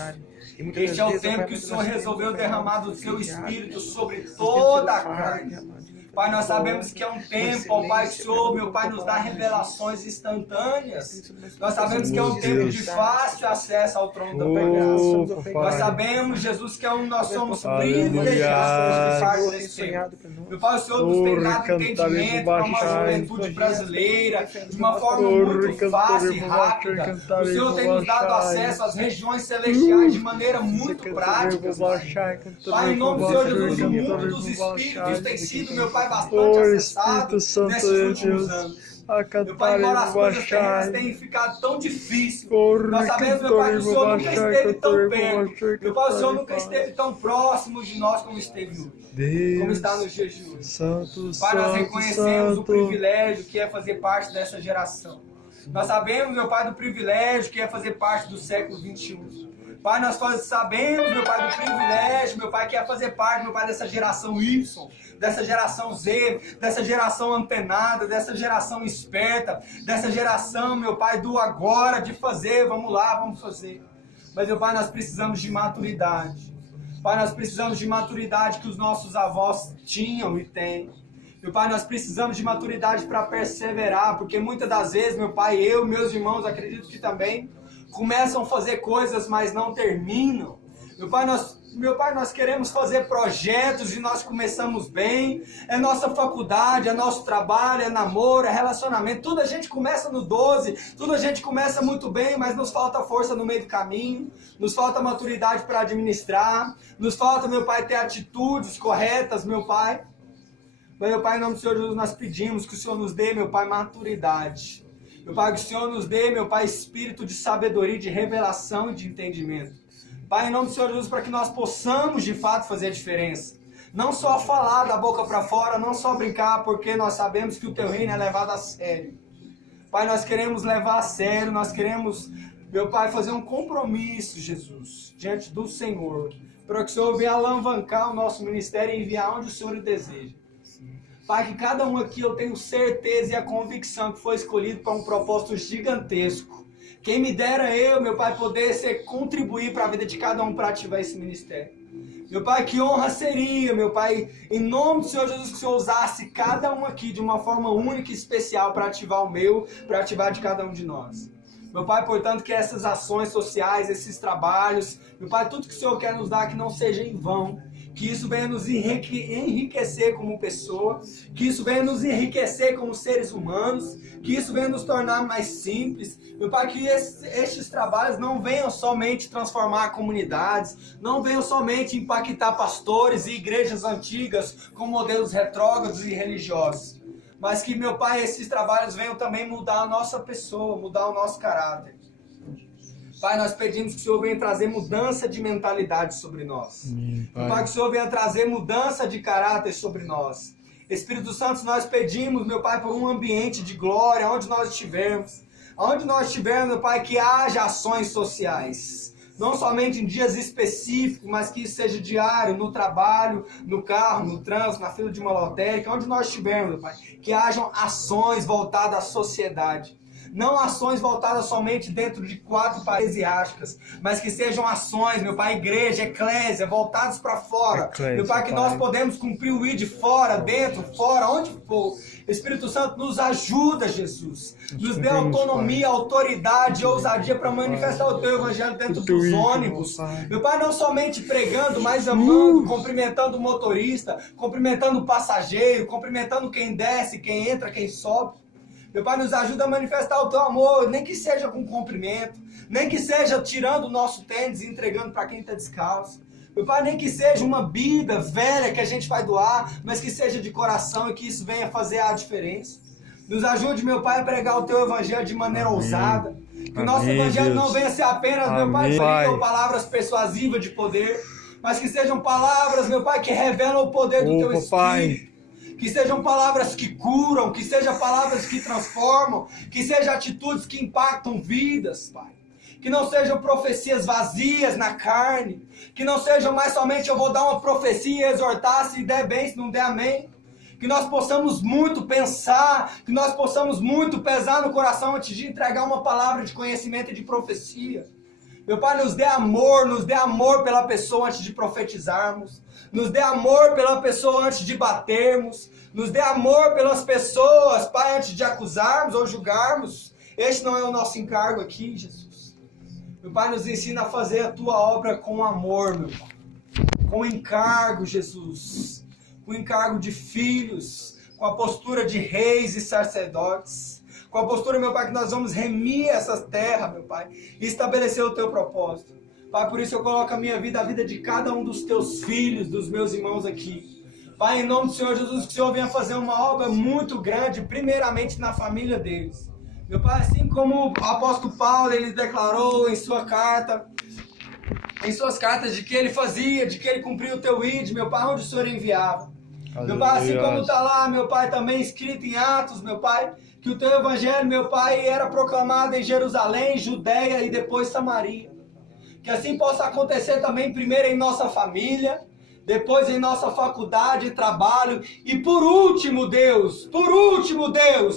Este é o tempo que o Senhor resolveu derramar do seu Espírito sobre toda a carne. Pai, nós sabemos que é um tempo, ó Pai, Senhor, meu Pai, nos dá revelações instantâneas. Nós sabemos que é um tempo de fácil acesso ao trono da pregação. Nós sabemos, Jesus, que nós somos privilegiados de parte desse tempo. Meu Pai, o Senhor nos tem dado entendimento para uma juventude brasileira de uma forma muito fácil e rápida. O Senhor tem nos dado acesso às regiões celestiais de maneira muito prática. Pai, em nome do Senhor Jesus, o mundo dos espíritos tem sido, meu Pai, bastante acessado nesses últimos anos. Meu Pai, embora as coisas terrenas tenham ficado tão difíceis, nós sabemos, meu Pai, que o Senhor nunca esteve tão perto. Meu Pai, o Senhor nunca esteve tão próximo de nós como esteve hoje, como está nos dias de hoje. Pai, nós reconhecemos o privilégio que é fazer parte dessa geração. Nós sabemos, meu Pai, do privilégio que é fazer parte do século 21. Pai, nós sabemos, meu Pai, do privilégio, meu Pai, que é fazer parte, meu Pai, dessa geração Y, dessa geração Z, dessa geração antenada, dessa geração esperta, dessa geração, meu Pai, do agora, de fazer, vamos lá, vamos fazer. Mas, meu Pai, nós precisamos de maturidade. Pai, nós precisamos de maturidade que os nossos avós tinham e têm. Meu Pai, nós precisamos de maturidade para perseverar, porque muitas das vezes, meu Pai, eu e meus irmãos, acredito que também, começam a fazer coisas, mas não terminam. Meu Pai, nós queremos fazer projetos e nós começamos bem. É nossa faculdade, é nosso trabalho, é namoro, é relacionamento. Tudo a gente começa no 12, tudo a gente começa muito bem, mas nos falta força no meio do caminho. Nos falta maturidade para administrar. Nos falta, meu Pai, ter atitudes corretas, meu Pai. Mas, meu Pai, em nome do Senhor Jesus, nós pedimos que o Senhor nos dê, meu Pai, maturidade. Meu Pai, que o Senhor nos dê, meu Pai, espírito de sabedoria, de revelação e de entendimento. Pai, em nome do Senhor Jesus, para que nós possamos, de fato, fazer a diferença. Não só falar da boca para fora, não só brincar, porque nós sabemos que o Teu reino é levado a sério. Pai, nós queremos levar a sério, nós queremos, meu Pai, fazer um compromisso, Jesus, diante do Senhor, para que o Senhor venha alavancar o nosso ministério e enviar onde o Senhor o deseja. Pai, que cada um aqui eu tenho certeza e a convicção que foi escolhido para um propósito gigantesco. Quem me dera eu, meu Pai, poder contribuir para a vida de cada um para ativar esse ministério. Meu Pai, que honra seria, meu Pai, em nome do Senhor Jesus, que o Senhor usasse cada um aqui de uma forma única e especial para ativar o meu, para ativar de cada um de nós. Meu Pai, portanto, que essas ações sociais, esses trabalhos, meu Pai, tudo que o Senhor quer nos dar, que não seja em vão. Que isso venha nos enriquecer como pessoa, que isso venha nos enriquecer como seres humanos, que isso venha nos tornar mais simples. Meu Pai, que estes trabalhos não venham somente transformar comunidades, não venham somente impactar pastores e igrejas antigas com modelos retrógrados e religiosos, mas que, meu Pai, esses trabalhos venham também mudar a nossa pessoa, mudar o nosso caráter. Pai, nós pedimos que o Senhor venha trazer mudança de mentalidade sobre nós. Amém, Pai, que o Senhor venha trazer mudança de caráter sobre nós. Espírito Santo, nós pedimos, meu Pai, por um ambiente de glória, onde nós estivermos. Onde nós estivermos, meu Pai, que haja ações sociais. Não somente em dias específicos, mas que isso seja diário, no trabalho, no carro, no trânsito, na fila de uma lotérica, onde nós estivermos, meu Pai. Que hajam ações voltadas à sociedade. Não ações voltadas somente dentro de 4 paredes eclesiásticas, mas que sejam ações, meu Pai, igreja, eclésia, voltadas para fora. Eclésia, meu Pai, que nós podemos cumprir o ir de fora, dentro, fora, onde for. Espírito Santo, nos ajuda, Jesus. Nos dê autonomia, autoridade e ousadia para manifestar o Teu Evangelho dentro dos ônibus. Meu Pai, não somente pregando, mas amando, cumprimentando o motorista, cumprimentando o passageiro, cumprimentando quem desce, quem entra, quem sobe. Meu Pai, nos ajuda a manifestar o Teu amor, nem que seja com cumprimento, nem que seja tirando o nosso tênis e entregando para quem está descalço. Meu Pai, nem que seja uma Bíblia velha que a gente vai doar, mas que seja de coração e que isso venha fazer a diferença. Nos ajude, meu Pai, a pregar o Teu Evangelho de maneira ousada. Que o nosso Evangelho não venha ser apenas, meu Pai, palavras persuasivas de poder, mas que sejam palavras, meu Pai, que revelam o poder do Teu Espírito. Que sejam palavras que curam, que sejam palavras que transformam, que sejam atitudes que impactam vidas, Pai. Que não sejam profecias vazias na carne, que não sejam mais somente eu vou dar uma profecia e exortar, se der bem, se não der amém. Que nós possamos muito pensar, que nós possamos muito pesar no coração antes de entregar uma palavra de conhecimento e de profecia. Meu Pai, nos dê amor pela pessoa antes de profetizarmos. Nos dê amor pela pessoa antes de batermos. Nos dê amor pelas pessoas, Pai, antes de acusarmos ou julgarmos. Este não é o nosso encargo aqui, Jesus. Meu Pai, nos ensina a fazer a Tua obra com amor, meu Pai. Com encargo, Jesus. Com encargo de filhos. Com a postura de reis e sacerdotes. Com a postura, meu Pai, que nós vamos remir essa terra, meu Pai. E estabelecer o Teu propósito. Pai, por isso eu coloco a minha vida, a vida de cada um dos Teus filhos, dos meus irmãos aqui. Pai, em nome do Senhor Jesus, que o Senhor venha fazer uma obra muito grande, primeiramente na família deles. Meu Pai, assim como o apóstolo Paulo, ele declarou em sua carta, em suas cartas, de que ele fazia, de que ele cumpria o Teu ID, meu Pai, onde o Senhor enviava. Meu Pai, assim como está lá, meu Pai, também escrito em Atos, meu Pai, que o Teu Evangelho, meu Pai, era proclamado em Jerusalém, Judeia e depois Samaria. Que assim possa acontecer também primeiro em nossa família, depois em nossa faculdade e trabalho, e por último, Deus,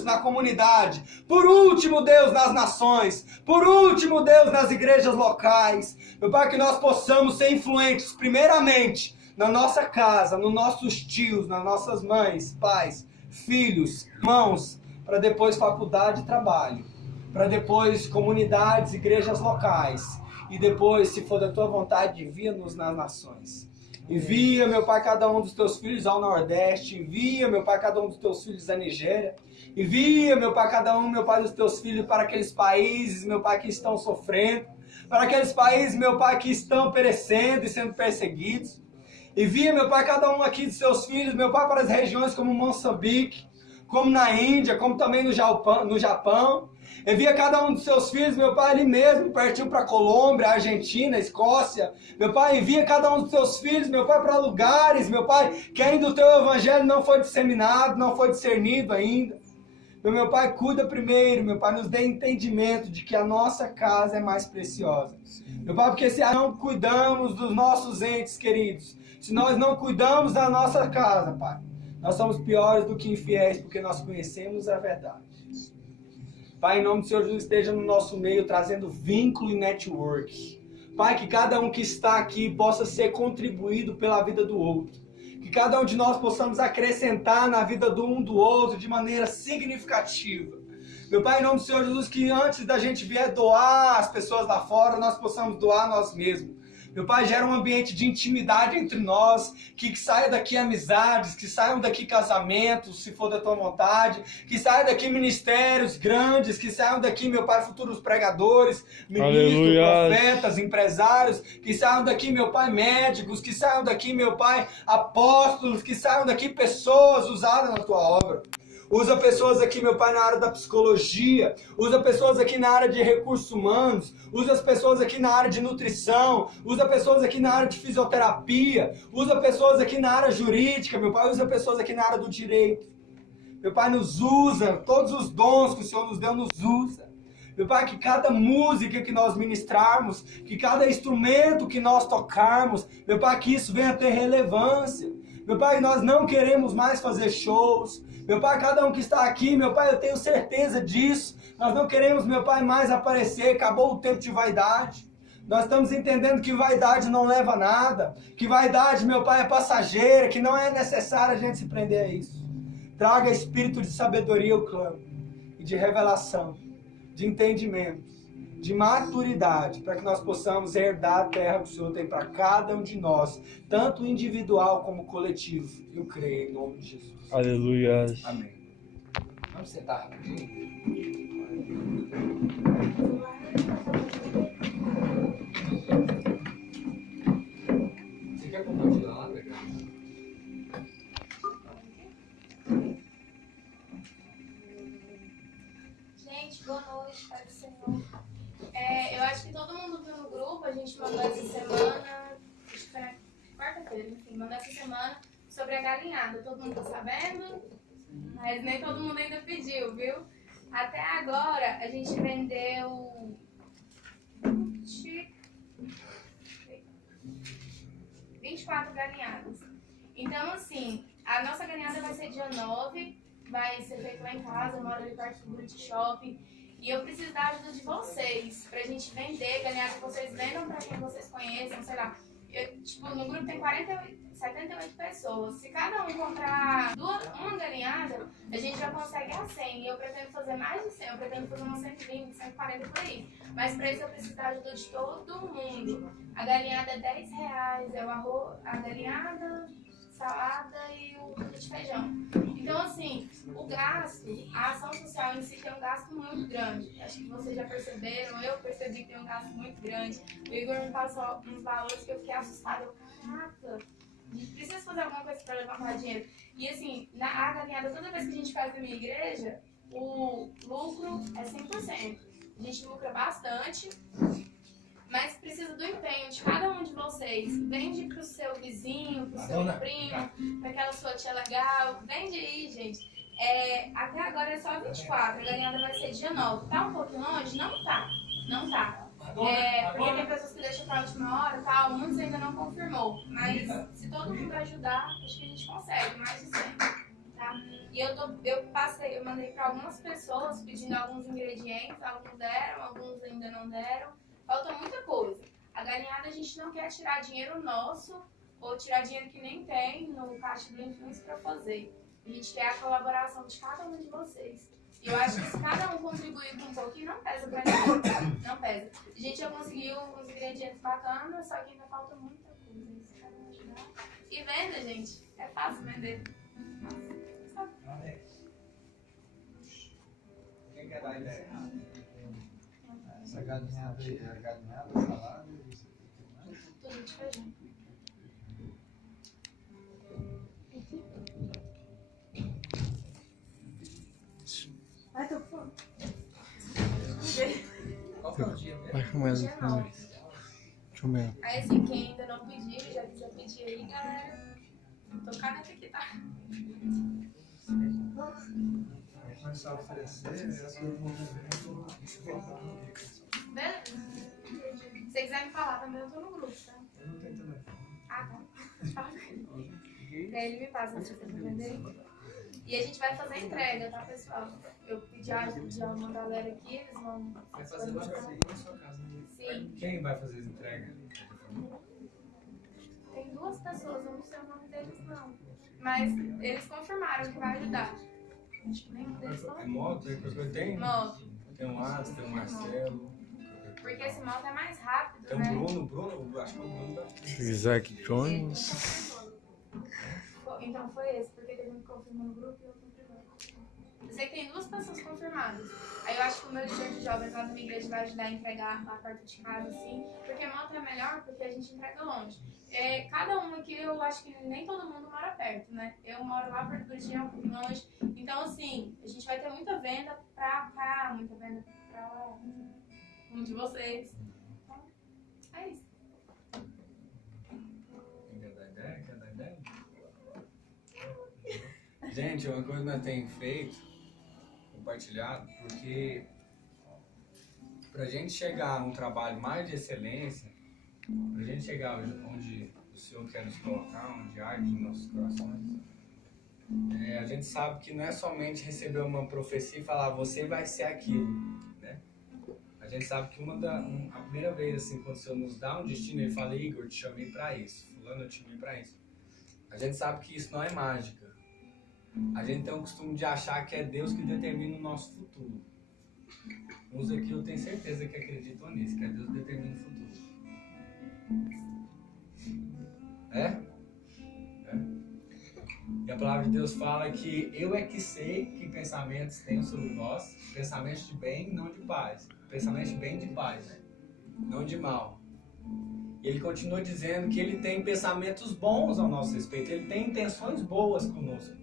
na comunidade, por último, Deus, nas nações, por último, Deus, nas igrejas locais. Meu Pai, que nós possamos ser influentes, primeiramente, na nossa casa, nos nossos tios, nas nossas mães, pais, filhos, irmãos, para depois faculdade e trabalho, para depois comunidades, igrejas locais. E depois, se for da Tua vontade, envia-nos nas nações. Envia, meu Pai, cada um dos Teus filhos ao Nordeste. Envia, meu Pai, cada um dos Teus filhos à Nigéria. Envia, meu Pai, cada um, meu Pai, dos Teus filhos para aqueles países, meu Pai, que estão sofrendo. Para aqueles países, meu Pai, que estão perecendo e sendo perseguidos. Envia, meu Pai, cada um aqui dos Seus filhos, meu Pai, para as regiões como Moçambique, como na Índia, como também no Japão. Envia cada um dos Seus filhos, meu Pai, ali mesmo, pertinho para a Colômbia, Argentina, Escócia. Meu Pai, envia cada um dos Seus filhos, meu Pai, para lugares, meu Pai, que ainda o Teu Evangelho não foi disseminado, não foi discernido ainda. Meu Pai, cuida primeiro, meu Pai, nos dê entendimento de que a nossa casa é mais preciosa. Meu Pai, porque se não cuidamos dos nossos entes queridos, se nós não cuidamos da nossa casa, Pai, nós somos piores do que infiéis, porque nós conhecemos a verdade. Pai, em nome do Senhor Jesus, esteja no nosso meio, trazendo vínculo e network. Pai, que cada um que está aqui possa ser contribuído pela vida do outro. Que cada um de nós possamos acrescentar na vida do um do outro de maneira significativa. Meu Pai, em nome do Senhor Jesus, que antes da gente vier doar as pessoas lá fora, nós possamos doar nós mesmos. Meu Pai, gera um ambiente de intimidade entre nós, que saia daqui amizades, que saiam daqui casamentos, se for da tua vontade, que saiam daqui ministérios grandes, que saiam daqui, meu Pai, futuros pregadores, ministros, profetas, empresários, que saiam daqui, meu Pai, médicos, que saiam daqui, meu Pai, apóstolos, que saiam daqui pessoas usadas na tua obra. Usa pessoas aqui, meu Pai, na área da psicologia. Usa pessoas aqui na área de recursos humanos. Usa as pessoas aqui na área de nutrição. Usa pessoas aqui na área de fisioterapia. Usa pessoas aqui na área jurídica, meu Pai. Usa pessoas aqui na área do direito. Meu Pai, nos usa. Todos os dons que o Senhor nos deu, nos usa. Meu Pai, que cada música que nós ministrarmos, que cada instrumento que nós tocarmos, meu Pai, que isso venha a ter relevância. Meu Pai, nós não queremos mais fazer shows. Meu Pai, cada um que está aqui, meu Pai, eu tenho certeza disso. Nós não queremos, meu Pai, mais aparecer. Acabou o tempo de vaidade. Nós estamos entendendo que vaidade não leva a nada. Que vaidade, meu Pai, é passageira. Que não é necessário a gente se prender a isso. Traga espírito de sabedoria, eu clamo. E de revelação. De entendimento. De maturidade. Para que nós possamos herdar a terra que o Senhor tem para cada um de nós. Tanto individual como coletivo. Eu creio em nome de Jesus. Aleluia. Amém. Vamos sentar rapidinho? Você quer compartilhar lá, Beca? Gente, boa noite, Pai do Senhor. Eu acho que todo mundo viu no grupo, a gente mandou essa semana, acho que foi na quarta-feira, enfim, mandou essa semana sobre a galinhada. Todo mundo tá sabendo? Mas nem todo mundo ainda pediu, viu? Até agora a gente vendeu 24 galinhadas. Então, assim, a nossa galinhada vai ser dia 9, vai ser feita lá em casa, eu moro ali perto do Brute Shopping. E eu preciso da ajuda de vocês, pra gente vender galinhada, que vocês vendam pra quem vocês conheçam, sei lá. No grupo tem 78 pessoas. Se cada um comprar uma galinhada, a gente já consegue a 100. E eu pretendo fazer mais de 100. Eu pretendo fazer umas 120, 140 por aí. Mas para isso eu preciso da ajuda de todo mundo. A galinhada é R$10. É o arroz, a galinhada, salada e o quilo de feijão. Então, assim, o gasto, a ação social em si tem um gasto muito grande. Acho que vocês já perceberam, eu percebi que tem um gasto muito grande. O Igor me passou uns valores que eu fiquei assustada. Caraca, a gente precisa fazer alguma coisa para levantar dinheiro. E assim, a galinhada, toda vez que a gente faz na minha igreja, o lucro é 100%. A gente lucra bastante, mas precisa do empenho de cada um de vocês. Vende pro seu vizinho, pro seu primo, pra aquela sua tia legal. Vende aí, gente. Até agora é só 24, a galinhada vai ser dia 9. Tá um pouquinho longe? Não tá. Não tá. Porque tem pessoas que deixam pra última hora e tal, muitos ainda não confirmou. Mas se todo mundo ajudar, acho que a gente consegue, mais de 100. Tá? E eu mandei pra algumas pessoas pedindo alguns ingredientes, alguns deram, alguns ainda não deram. Falta muita coisa. A galinhada a gente não quer tirar dinheiro nosso ou tirar dinheiro que nem tem no caixa do Influência pra fazer. A gente quer a colaboração de cada um de vocês. E eu acho que se cada um contribuir com um pouquinho, não pesa pra ninguém. Não pesa. A gente já conseguiu uns ingredientes bacanas, só que ainda falta muita coisa. Se cada um ajudar. E venda, gente. É fácil vender. Quem quer dar ideia? Essa galinhada aí, a galinhada, salada e isso aqui. Tudo de feijão. Ai, tô com fome. Qual foi o dia mesmo? Vai com ela. Dia 9. Deixa eu ver. Aí assim, quem ainda não pediu, já quiser pedir aí, galera. Tô caneta aqui, tá? Vai começar a oferecer, essa é o movimento. Beleza? Se você quiser me falar também, eu tô no grupo, tá? Eu não tenho telefone. Ah, tá. Fala com ele. Daí ele me passa se você vender. E a gente vai fazer a entrega, tá, pessoal? Eu pedi a ajuda de uma galera aqui, eles vão... Vai fazer lá na sua casa, né? Sim. Quem vai fazer as entregas? Tem 2 pessoas, eu não sei o nome deles, não. Mas eles confirmaram que vai ajudar. Acho que nenhum deles falou. É moto? Tem? Moto. Tem o Márcio, tem o Marcelo. Porque esse moto é mais rápido, Tem o né? Bruno acho que é o Bruno da Isaac Jones. Então foi esse, porque teve um que confirmou no grupo e outro no privado. Eu sei que tem 2 pessoas confirmadas. Aí eu acho que o meu líder de jovens lá na minha igreja vai ajudar a entregar lá perto de casa, assim. Porque moto é melhor, porque a gente entrega longe. Cada um aqui, eu acho que nem todo mundo mora perto, né? Eu moro lá perto do Rio, um pouco longe. Então, assim, a gente vai ter muita venda pra cá, muita venda pra lá, um de vocês. Então, é isso. Quer dar ideia? Quer dar ideia? Gente, uma coisa que nós temos feito, compartilhado, porque pra gente chegar a um trabalho mais de excelência, pra gente chegar onde o Senhor quer nos colocar, onde arde em nossos corações, a gente sabe que não é somente receber uma profecia e falar, você vai ser aquilo, né? A gente sabe que a primeira vez, assim, quando o Senhor nos dá um destino, Ele fala, Igor, te chamei pra isso, fulano, eu te chamei pra isso. A gente sabe que isso não é mágica. A gente tem o costume de achar que é Deus que determina o nosso futuro. Uns aqui eu tenho certeza que acreditam nisso, que é Deus que determina o futuro. É? E a palavra de Deus fala que eu é que sei que pensamentos tenho sobre vós, pensamentos de bem, não de paz. Pensamentos de bem e de paz, né? Não de mal. E ele continua dizendo que ele tem pensamentos bons ao nosso respeito, ele tem intenções boas conosco.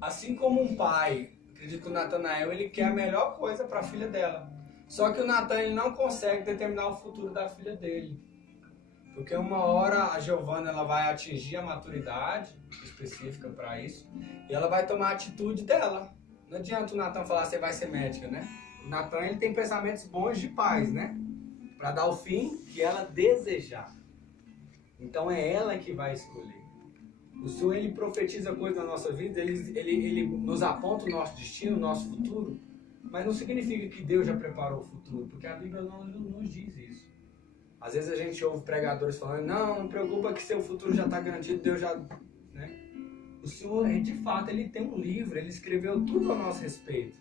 Assim como um pai, acredito que o Natanael, ele quer a melhor coisa para a filha dela. Só que o Natan, ele não consegue determinar o futuro da filha dele. Porque uma hora a Giovana, ela vai atingir a maturidade específica para isso e ela vai tomar a atitude dela. Não adianta o Natan falar, você vai ser médica, né? O Natan, ele tem pensamentos bons de paz, né? Para dar o fim que ela desejar. Então é ela que vai escolher. O Senhor, ele profetiza coisas na nossa vida, ele nos aponta o nosso destino, o nosso futuro, mas não significa que Deus já preparou o futuro, porque a Bíblia não nos diz isso. Às vezes a gente ouve pregadores falando, não preocupa que seu futuro já está garantido, Deus já... Né? O Senhor, de fato, ele tem um livro, ele escreveu tudo a nosso respeito,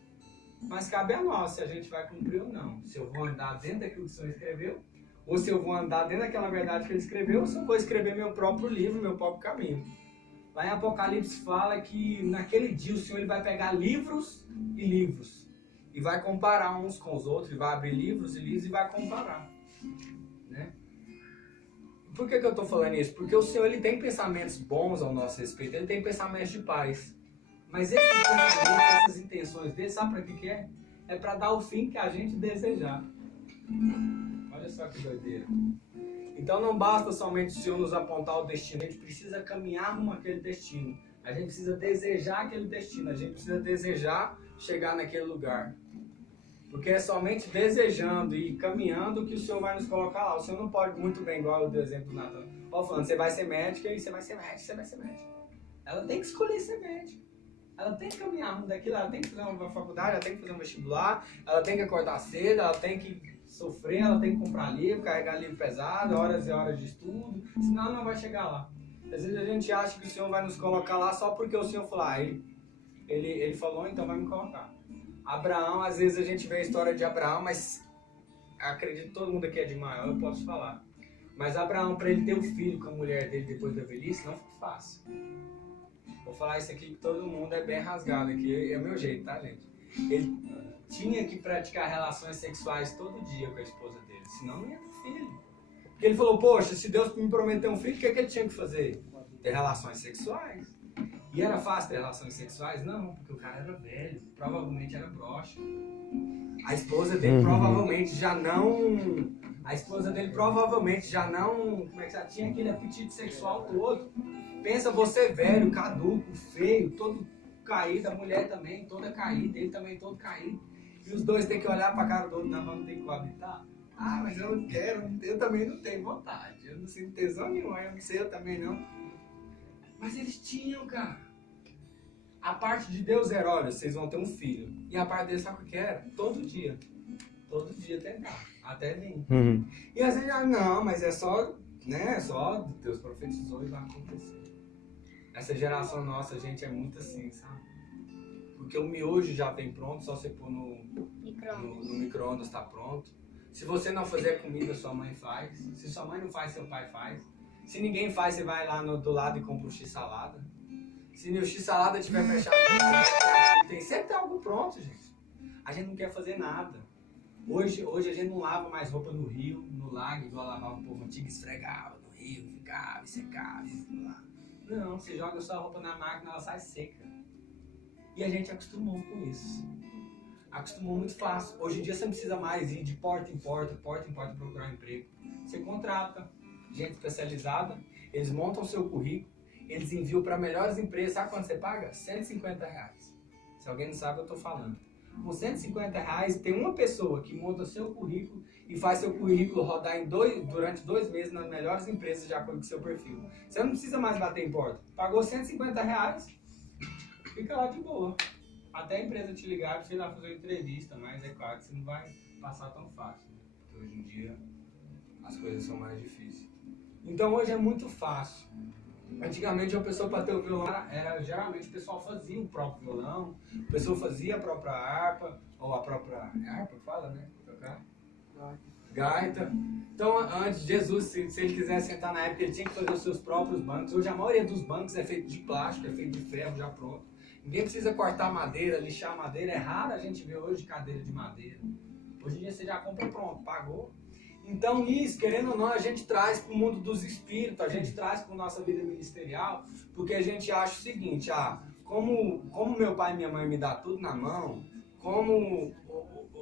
mas cabe a nós se a gente vai cumprir ou não. Se eu vou andar dentro daquilo que o Senhor escreveu, ou se eu vou andar dentro daquela verdade que ele escreveu, ou se eu vou escrever meu próprio livro, meu próprio caminho. Lá em Apocalipse fala que naquele dia o Senhor, ele vai pegar livros e livros e vai comparar uns com os outros, e vai abrir livros e livros e vai comparar, né? Por que eu estou falando isso? Porque o Senhor, ele tem pensamentos bons ao nosso respeito, ele tem pensamentos de paz, mas esses pensamentos, essas intenções dele, sabe para que é? É para dar o fim que a gente desejar. Olha só que doideira. Então não basta somente o Senhor nos apontar o destino, a gente precisa caminhar rumo àquele destino. A gente precisa desejar aquele destino, a gente precisa desejar chegar naquele lugar. Porque é somente desejando e caminhando que o Senhor vai nos colocar lá. O Senhor não pode, muito bem, igual eu dei o exemplo do Natan. Ó, falando, você vai ser médica e você vai ser médica, você vai ser médica. Ela tem que escolher ser médica. Ela tem que caminhar rumo daquilo, ela tem que fazer uma faculdade, ela tem que fazer um vestibular, ela tem que acordar cedo, ela tem que sofrer, ela tem que comprar livro, carregar livro pesado, horas e horas de estudo, senão ela não vai chegar lá. Às vezes a gente acha que o Senhor vai nos colocar lá só porque o Senhor falou, ele falou, então vai me colocar. Abraão, às vezes a gente vê a história de Abraão, mas acredito que todo mundo aqui é de maior, eu posso falar. Mas Abraão, para ele ter um filho com a mulher dele depois da velhice, não foi fácil. Vou falar isso aqui que todo mundo é bem rasgado aqui, é o meu jeito, tá, gente? Ele tinha que praticar relações sexuais todo dia com a esposa dele, senão não ia ter filho. Porque ele falou, poxa, se Deus me prometeu um filho, o que ele tinha que fazer? Ter relações sexuais. E era fácil ter relações sexuais? Não, porque o cara era velho, provavelmente era broxa. A esposa dele provavelmente já não... A esposa dele provavelmente já não... Como é que já tinha aquele apetite sexual todo. Pensa você velho, caduco, feio, todo caído, a mulher também toda caída, ele também todo caído. E os dois têm que olhar pra cara do outro, não, vamos ter que coabitar? Ah, mas eu não quero, eu também não tenho vontade. Eu não sinto tesão nenhum, eu não sei, eu também não. Mas eles tinham, cara. A parte de Deus era, olha, vocês vão ter um filho. E a parte deles, sabe o que era? Todo dia tentar, até vir. E às vezes, não, mas é só, né, só Deus profetizou e vai acontecer. Essa geração nossa, gente, é muito assim, sabe? Porque o miojo já vem pronto, só você pôr no micro-ondas tá pronto. Se você não fizer comida, sua mãe faz. Se sua mãe não faz, seu pai faz. Se ninguém faz, você vai lá do lado e compra um X-salada. Se o X-salada estiver fechado, sempre tem algo pronto, gente. A gente não quer fazer nada. Hoje a gente não lava mais roupa no rio, no lago, igual lavava o povo antigo, esfregava no rio, ficava, secava. Não, você joga sua roupa na máquina, ela sai seca. E a gente acostumou com isso. Acostumou muito fácil. Hoje em dia você não precisa mais ir de porta em porta procurar um emprego. Você contrata gente especializada, eles montam seu currículo, eles enviam para melhores empresas. Sabe quanto você paga? R$150. Se alguém não sabe, eu estou falando. Com R$150, tem uma pessoa que monta seu currículo e faz seu currículo rodar durante 2 meses nas melhores empresas de acordo com seu perfil. Você não precisa mais bater em porta. Pagou R$150, fica lá de boa. Até a empresa te ligar para você ir lá fazer uma entrevista, mas é claro que você não vai passar tão fácil, né? Porque hoje em dia as coisas são mais difíceis. Então hoje é muito fácil. Antigamente a pessoa para ter o violão, geralmente o pessoal fazia o próprio violão, a pessoa fazia a própria harpa, ou a própria harpa que fala, né? Tocar? Gaita. Então antes, Jesus, se ele quisesse sentar na época, ele tinha que fazer os seus próprios bancos. Hoje a maioria dos bancos é feito de plástico, é feito de ferro já pronto. Ninguém precisa cortar madeira, lixar madeira. É raro a gente ver hoje cadeira de madeira. Hoje em dia você já compra pronto, pagou. Então isso, querendo ou não, a gente traz para o mundo dos espíritos, a gente traz para a nossa vida ministerial, porque a gente acha o seguinte, como meu pai e minha mãe me dão tudo na mão, como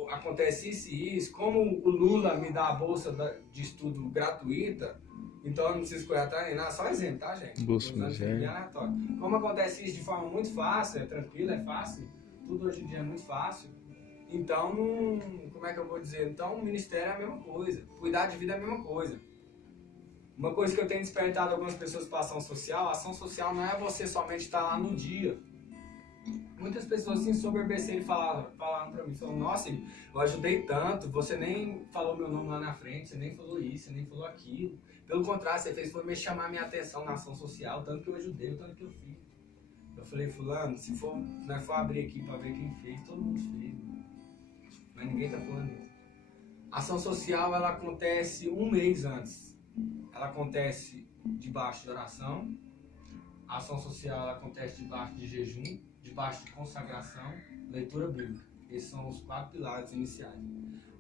acontece isso e isso, como o Lula me dá a bolsa de estudo gratuita, então eu não preciso correr atrás nem nada, só exemplo, tá, gente? Bolsa miséria. Como acontece isso de forma muito fácil, é tranquilo, é fácil, tudo hoje em dia é muito fácil. Então, como é que eu vou dizer? Então, o ministério é a mesma coisa. Cuidar de vida é a mesma coisa. Uma coisa que eu tenho despertado algumas pessoas para ação social não é você somente estar lá no dia. Muitas pessoas se ensoberbeceram e falaram para mim, nossa, eu ajudei tanto, você nem falou meu nome lá na frente, você nem falou isso, você nem falou aquilo. Pelo contrário, você fez foi me chamar minha atenção na ação social, tanto que eu ajudei, tanto que eu fiz. Eu falei, fulano, se for abrir aqui para ver quem fez, todo mundo fez. Mas ninguém está falando isso. A ação social, ela acontece um mês antes. Ela acontece debaixo de oração. A ação social, ela acontece debaixo de jejum, debaixo de consagração, leitura bíblica. Esses são os 4 pilares iniciais.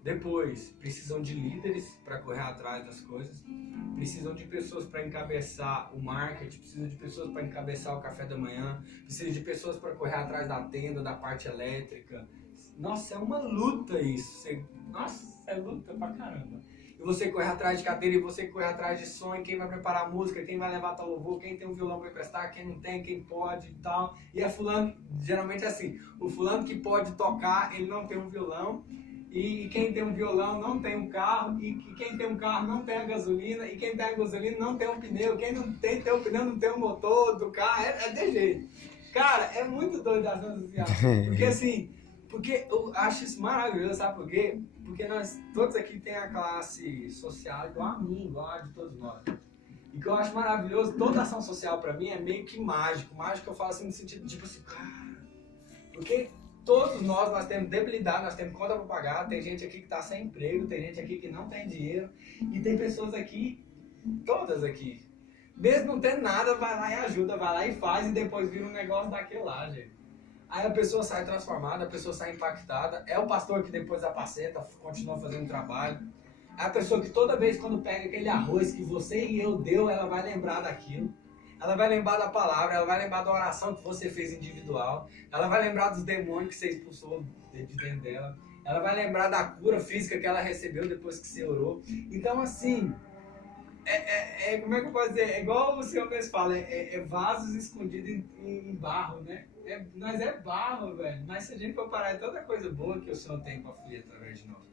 Depois, precisam de líderes para correr atrás das coisas. Precisam de pessoas para encabeçar o marketing. Precisam de pessoas para encabeçar o café da manhã. Precisam de pessoas para correr atrás da tenda, da parte elétrica. Nossa, é uma luta isso. Nossa, é luta pra caramba. E você corre atrás de cadeira, e você corre atrás de som, e quem vai preparar a música, quem vai levar tal louvor, quem tem um violão para emprestar, quem não tem, quem pode e tal. E é fulano, geralmente é assim, o fulano que pode tocar, ele não tem um violão, e quem tem um violão não tem um carro, e quem tem um carro não tem a gasolina, e quem tem a gasolina não tem um pneu, quem não tem o pneu não tem o motor do carro, é de jeito. Cara, é muito doido a ação social, porque assim... Porque eu acho isso maravilhoso, sabe por quê? Porque nós todos aqui tem a classe social igual a mim, igual a de todos nós. E o que eu acho maravilhoso, toda ação social pra mim é meio que mágico. Mágico eu falo assim no sentido, tipo assim, cara... Porque todos nós temos debilidade, nós temos conta pra pagar, tem gente aqui que tá sem emprego, tem gente aqui que não tem dinheiro, e tem pessoas aqui, todas aqui, mesmo não tendo nada, vai lá e ajuda, vai lá e faz, e depois vira um negócio daquele lá, gente. Aí a pessoa sai transformada, a pessoa sai impactada. É o pastor que depois apacenta, continua fazendo trabalho. É a pessoa que toda vez quando pega aquele arroz que você e eu deu, ela vai lembrar daquilo. Ela vai lembrar da palavra, ela vai lembrar da oração que você fez individual. Ela vai lembrar dos demônios que você expulsou de dentro dela. Ela vai lembrar da cura física que ela recebeu depois que você orou. Então assim, como é que eu posso dizer? É igual o Senhor mesmo fala, vasos escondidos em barro, né? Nós é barro, velho. Mas se a gente for parar, é toda coisa boa que o Senhor tem para fluir através de nós.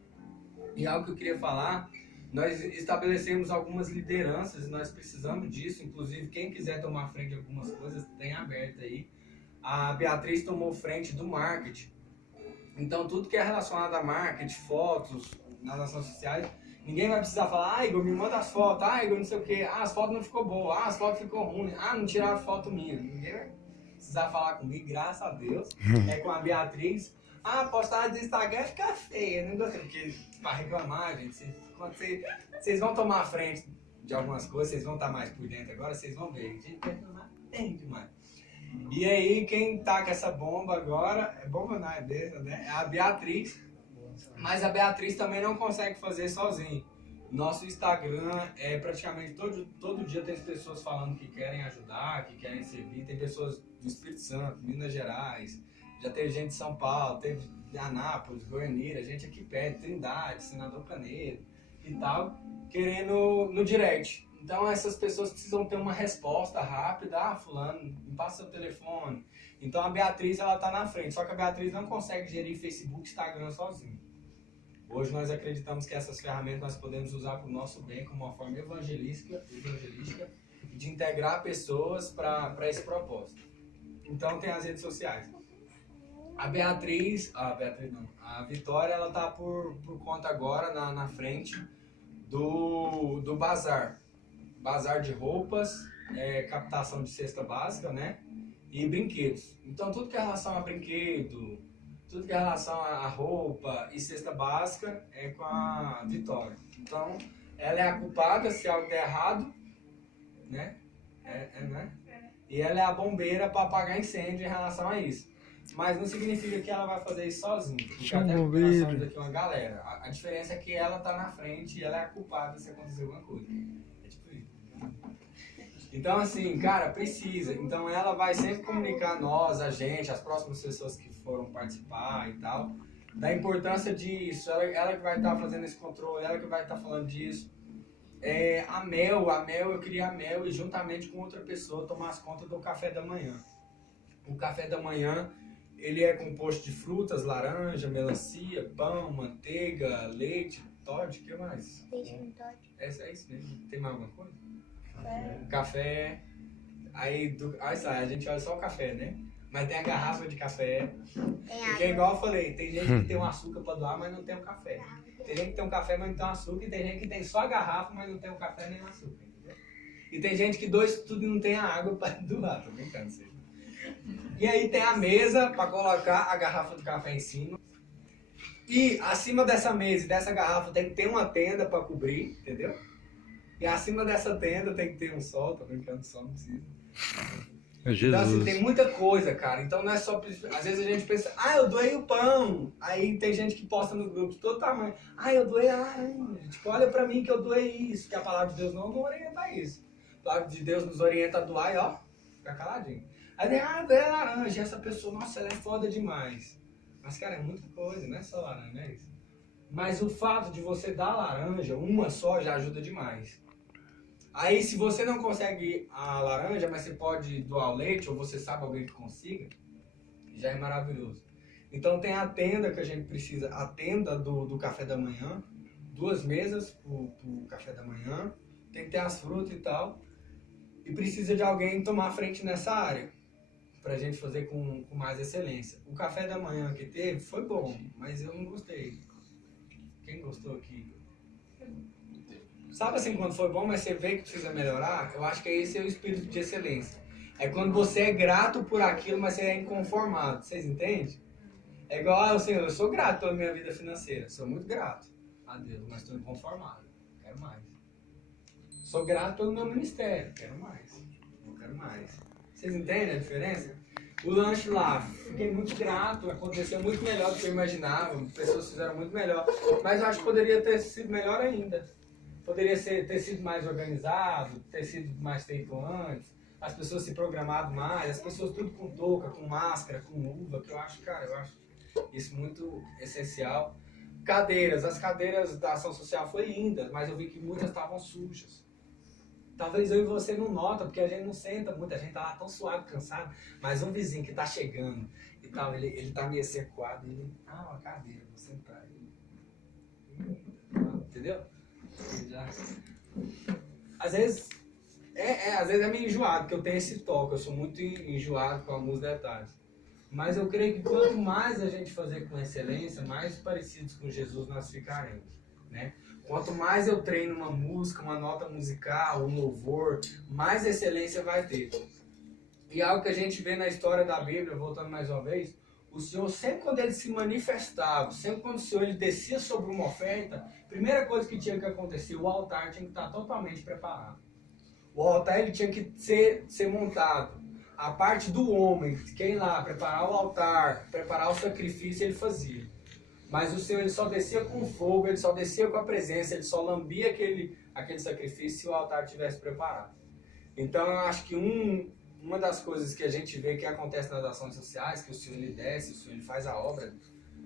E algo que eu queria falar, nós estabelecemos algumas lideranças e nós precisamos disso. Inclusive, quem quiser tomar frente de algumas coisas, tem aberto aí. A Beatriz tomou frente do marketing. Então, tudo que é relacionado a marketing, fotos, nas ações sociais, ninguém vai precisar falar, Igor, me manda as fotos, Igor, não sei o quê, as fotos não ficou boa, as fotos ficou ruim, não tiraram foto minha. Ninguém vai precisar falar comigo, graças a Deus, com a Beatriz. A postagem do Instagram fica feia, não gostei, porque pra reclamar, gente, quando vocês vão tomar a frente de algumas coisas, vocês vão estar mais por dentro agora, vocês vão ver. Gente, reclamar tem demais. E aí, quem tá com essa bomba agora, é bomba não, é dessa, né? É a Beatriz, mas a Beatriz também não consegue fazer sozinha. Nosso Instagram é praticamente todo dia tem pessoas falando que querem ajudar, que querem servir. Tem pessoas do Espírito Santo, Minas Gerais, já teve gente de São Paulo, teve de Anápolis, Goiânia, gente aqui perto, Trindade, Senador Canedo e tal, querendo no direct. Então essas pessoas precisam ter uma resposta rápida. Fulano, me passa seu telefone. Então a Beatriz, ela tá na frente, só que a Beatriz não consegue gerir Facebook e Instagram sozinha. Hoje nós acreditamos que essas ferramentas nós podemos usar para o nosso bem como uma forma evangelística de integrar pessoas para esse propósito. Então tem as redes sociais. A Vitória, ela tá por conta agora na frente do bazar. Bazar de roupas, captação de cesta básica, né? E brinquedos. Então tudo que é relação a brinquedo, tudo que é relação a roupa e cesta básica é com a Vitória. Então, ela é a culpada se algo der errado, né? Né? E ela é a bombeira para apagar incêndio em relação a isso. Mas não significa que ela vai fazer isso sozinha. Porque até porque nós somos aqui uma galera. A diferença é que ela tá na frente e ela é a culpada se acontecer alguma coisa. É tipo isso. Então, assim, cara, precisa. Então, ela vai sempre comunicar a nós, a gente, as próximas pessoas que foram participar e tal, da importância disso. Ela que vai estar fazendo esse controle, ela que vai estar falando disso. A Mel, eu queria a Mel e juntamente com outra pessoa tomar as contas do café da manhã. O café da manhã, ele é composto de frutas, laranja, melancia, pão, manteiga, leite, Todd, o que mais? Leite com Todd. É isso mesmo. Tem mais alguma coisa? Café. Aí a gente olha só o café, né? Mas tem a garrafa de café. Porque é igual eu falei, tem gente que tem um açúcar pra doar, mas não tem o café. Tem gente que tem um café, mas não tem um açúcar. E tem gente que tem só a garrafa, mas não tem o café nem o açúcar. Entendeu? E tem gente que doa isso tudo e não tem a água pra doar. Tô brincando, seja. E aí tem a mesa pra colocar a garrafa de café em cima. E acima dessa mesa e dessa garrafa tem que ter uma tenda pra cobrir, entendeu? E acima dessa tenda tem que ter um sol, tô brincando, sol não precisa. Então assim, tem muita coisa, cara. Então não é só... Às vezes a gente pensa, eu doei o pão. Aí tem gente que posta no grupo de todo tamanho. Eu doei a laranja. Tipo, olha pra mim que eu doei isso. Que a palavra de Deus não orienta isso. A palavra de Deus nos orienta a doar e ó, fica caladinho. Aí tem, eu doei a laranja. E essa pessoa, nossa, ela é foda demais. Mas, cara, é muita coisa, não é só laranja, não é isso? Mas o fato de você dar laranja, uma só, já ajuda demais. Aí, se você não consegue a laranja, mas você pode doar o leite, ou você sabe alguém que consiga, já é maravilhoso. Então, tem a tenda que a gente precisa, a tenda do café da manhã, 2 mesas pro café da manhã, tem que ter as frutas e tal, e precisa de alguém tomar frente nessa área, pra gente fazer com mais excelência. O café da manhã que teve foi bom, mas eu não gostei. Quem gostou aqui? Sabe assim, quando foi bom, mas você vê que precisa melhorar? Eu acho que esse é o espírito de excelência. É quando você é grato por aquilo, mas você é inconformado. Vocês entendem? É igual, Senhor, eu sou grato pela minha vida financeira. Sou muito grato a Deus, mas estou inconformado. Quero mais. Sou grato pelo meu ministério. Quero mais. Eu quero mais. Vocês entendem a diferença? O lanche lá, fiquei muito grato, aconteceu muito melhor do que eu imaginava, pessoas fizeram muito melhor, mas eu acho que poderia ter sido melhor ainda. Poderia ter sido mais organizado, ter sido mais feito antes, as pessoas se programado mais, as pessoas tudo com touca, com máscara, com luva, que eu acho isso muito essencial. Cadeiras, as cadeiras da ação social foram lindas, mas eu vi que muitas estavam sujas. Talvez eu e você não nota, porque a gente não senta muito, a gente tá lá tão suado, cansado, mas um vizinho que tá chegando e tal, ele tá meio sequado, e ele, uma cadeira, vou sentar aí. Entendeu? Às vezes é meio enjoado, porque eu tenho esse toque, eu sou muito enjoado com alguns detalhes. Mas eu creio que quanto mais a gente fazer com excelência, mais parecidos com Jesus nós ficaremos, né? Quanto mais eu treino uma música, uma nota musical, um louvor, mais excelência vai ter. E algo que a gente vê na história da Bíblia, voltando mais uma vez, O Senhor, sempre quando ele se manifestava, sempre quando o Senhor ele descia sobre uma oferta, a primeira coisa que tinha que acontecer, o altar tinha que estar totalmente preparado. O altar ele tinha que ser montado. A parte do homem, quem lá, preparar o altar, preparar o sacrifício, ele fazia. Mas o Senhor ele só descia com fogo, ele só descia com a presença, ele só lambia aquele sacrifício se o altar estivesse preparado. Então eu acho que uma das coisas que a gente vê que acontece nas ações sociais, que o Senhor ele desce, o Senhor ele faz a obra,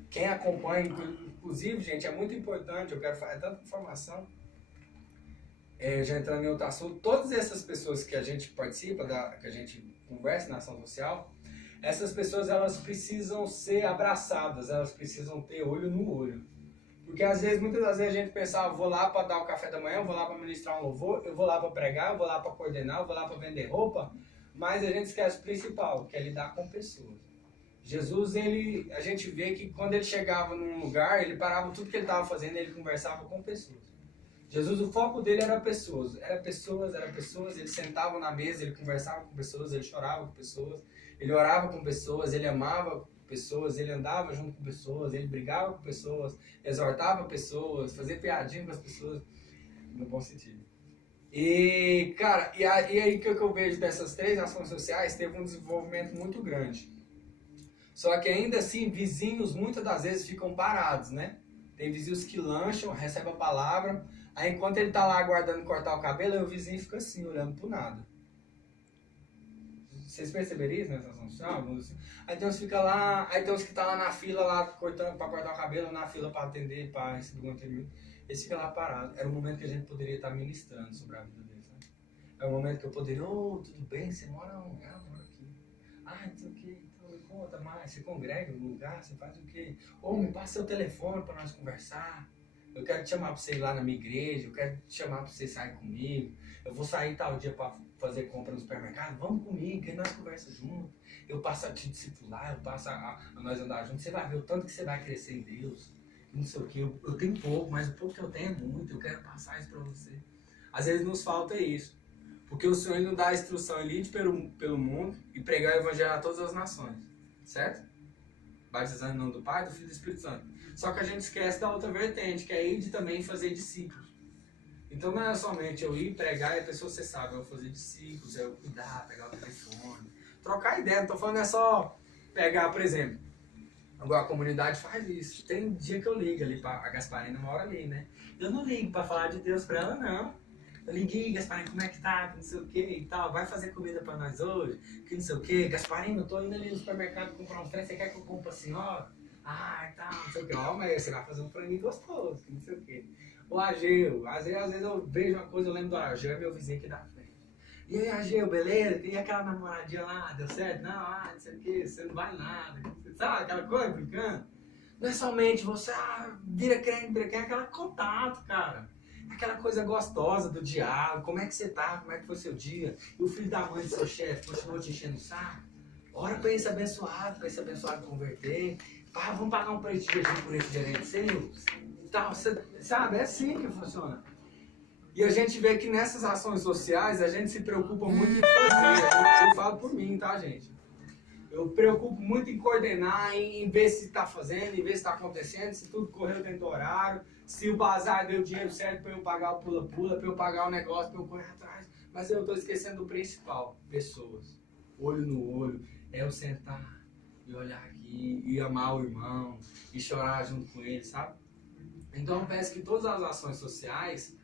quem acompanha, inclusive, gente, é muito importante, eu quero falar tanta informação, já entrando em outro assunto, todas essas pessoas que a gente participa, que a gente conversa na ação social, essas pessoas elas precisam ser abraçadas, elas precisam ter olho no olho. Porque muitas das vezes a gente pensa, vou lá para dar o café da manhã, eu vou lá para ministrar um louvor, eu vou lá para pregar, eu vou lá para coordenar, eu vou lá para vender roupa, mas a gente esquece o principal, que é lidar com pessoas. Jesus, a gente vê que quando ele chegava num lugar, ele parava tudo que ele estava fazendo, ele conversava com pessoas. Jesus, o foco dele era pessoas, ele sentava na mesa, ele conversava com pessoas, ele chorava com pessoas, ele orava com pessoas, ele amava pessoas, ele andava junto com pessoas, ele brigava com pessoas, exortava pessoas, fazia piadinha com as pessoas, no bom sentido. E, cara, e aí que eu vejo dessas 3 ações sociais, teve um desenvolvimento muito grande. Só que ainda assim, vizinhos muitas das vezes ficam parados, né? Tem vizinhos que lancham, recebem a palavra, aí enquanto ele tá lá aguardando cortar o cabelo, aí o vizinho fica assim, olhando pro nada. Vocês perceberam isso nessa ação social? Aí tem uns que fica lá, aí tem uns que tá lá na fila, lá cortando pra cortar o cabelo, na fila pra atender, pra receber um atendimento. Eles ficam lá parados. Era o momento que a gente poderia estar ministrando sobre a vida deles, né? É o momento que eu poderia, tudo bem, você mora onde? Eu moro aqui. Não sei o que, então me conta mais, você congrega no lugar, você faz o quê? Me passa seu telefone pra nós conversar. Eu quero te chamar pra você ir lá na minha igreja, eu quero te chamar pra você sair comigo. Eu vou sair tal dia pra fazer compra no supermercado, vamos comigo, que nós conversamos juntos. Eu passo a te discipular, eu passo a nós andar juntos. Você vai ver o tanto que você vai crescer em Deus. Não sei o que, eu tenho pouco, mas o pouco que eu tenho é muito, eu quero passar isso pra você. Às vezes nos falta isso. Porque o Senhor não dá a instrução, ele ir pelo mundo e pregar o evangelho a todas as nações. Certo? Batizando em nome do Pai, do Filho e do Espírito Santo. Só que a gente esquece da outra vertente, que é ir de também fazer discípulos. Então não é somente eu ir pregar e a pessoa, você sabe, eu vou fazer discípulos, eu cuidar, pegar o telefone, trocar ideia. Não tô falando é só pegar, por exemplo, agora a comunidade faz isso. Tem dia que eu ligo ali, a Gasparina mora ali, né? Eu não ligo pra falar de Deus pra ela, não. Eu liguei, Gasparina, como é que tá? Que não sei o que e tal. Vai fazer comida pra nós hoje? Que não sei o que. Gasparina, eu tô indo ali no supermercado comprar uns trem. Você quer que eu compre pra senhora? E tal, não sei o que. Mas você vai fazer um franguinho gostoso, que não sei o que. O Ageu, às vezes eu vejo uma coisa, eu lembro do Ageu, é meu vizinho aqui da frente. E aí, Ageu, beleza? E aquela namoradinha lá, deu certo? Não, não sei o que, você não vai nada. Sabe aquela coisa, brincando? Não é somente você, vira crente, é aquela contato, cara. Aquela coisa gostosa do diálogo, como é que você tá, como é que foi seu dia? E o filho da mãe do seu chefe continuou te enchendo o saco? Ora pra esse abençoado converter. Vamos pagar um preço de jejum por esse gerente seu? Tal, sabe, é assim que funciona. E a gente vê que nessas ações sociais, a gente se preocupa muito em fazer. Eu falo por mim, tá, gente? Eu preocupo muito em coordenar, em ver se está fazendo, em ver se está acontecendo, se tudo correu dentro do horário, se o bazar deu dinheiro certo para eu pagar o pula-pula, para eu pagar o negócio, para eu correr atrás. Mas eu estou esquecendo do principal, pessoas. Olho no olho, é eu sentar e olhar aqui, e amar o irmão, e chorar junto com ele, sabe? Então eu peço que todas as ações sociais,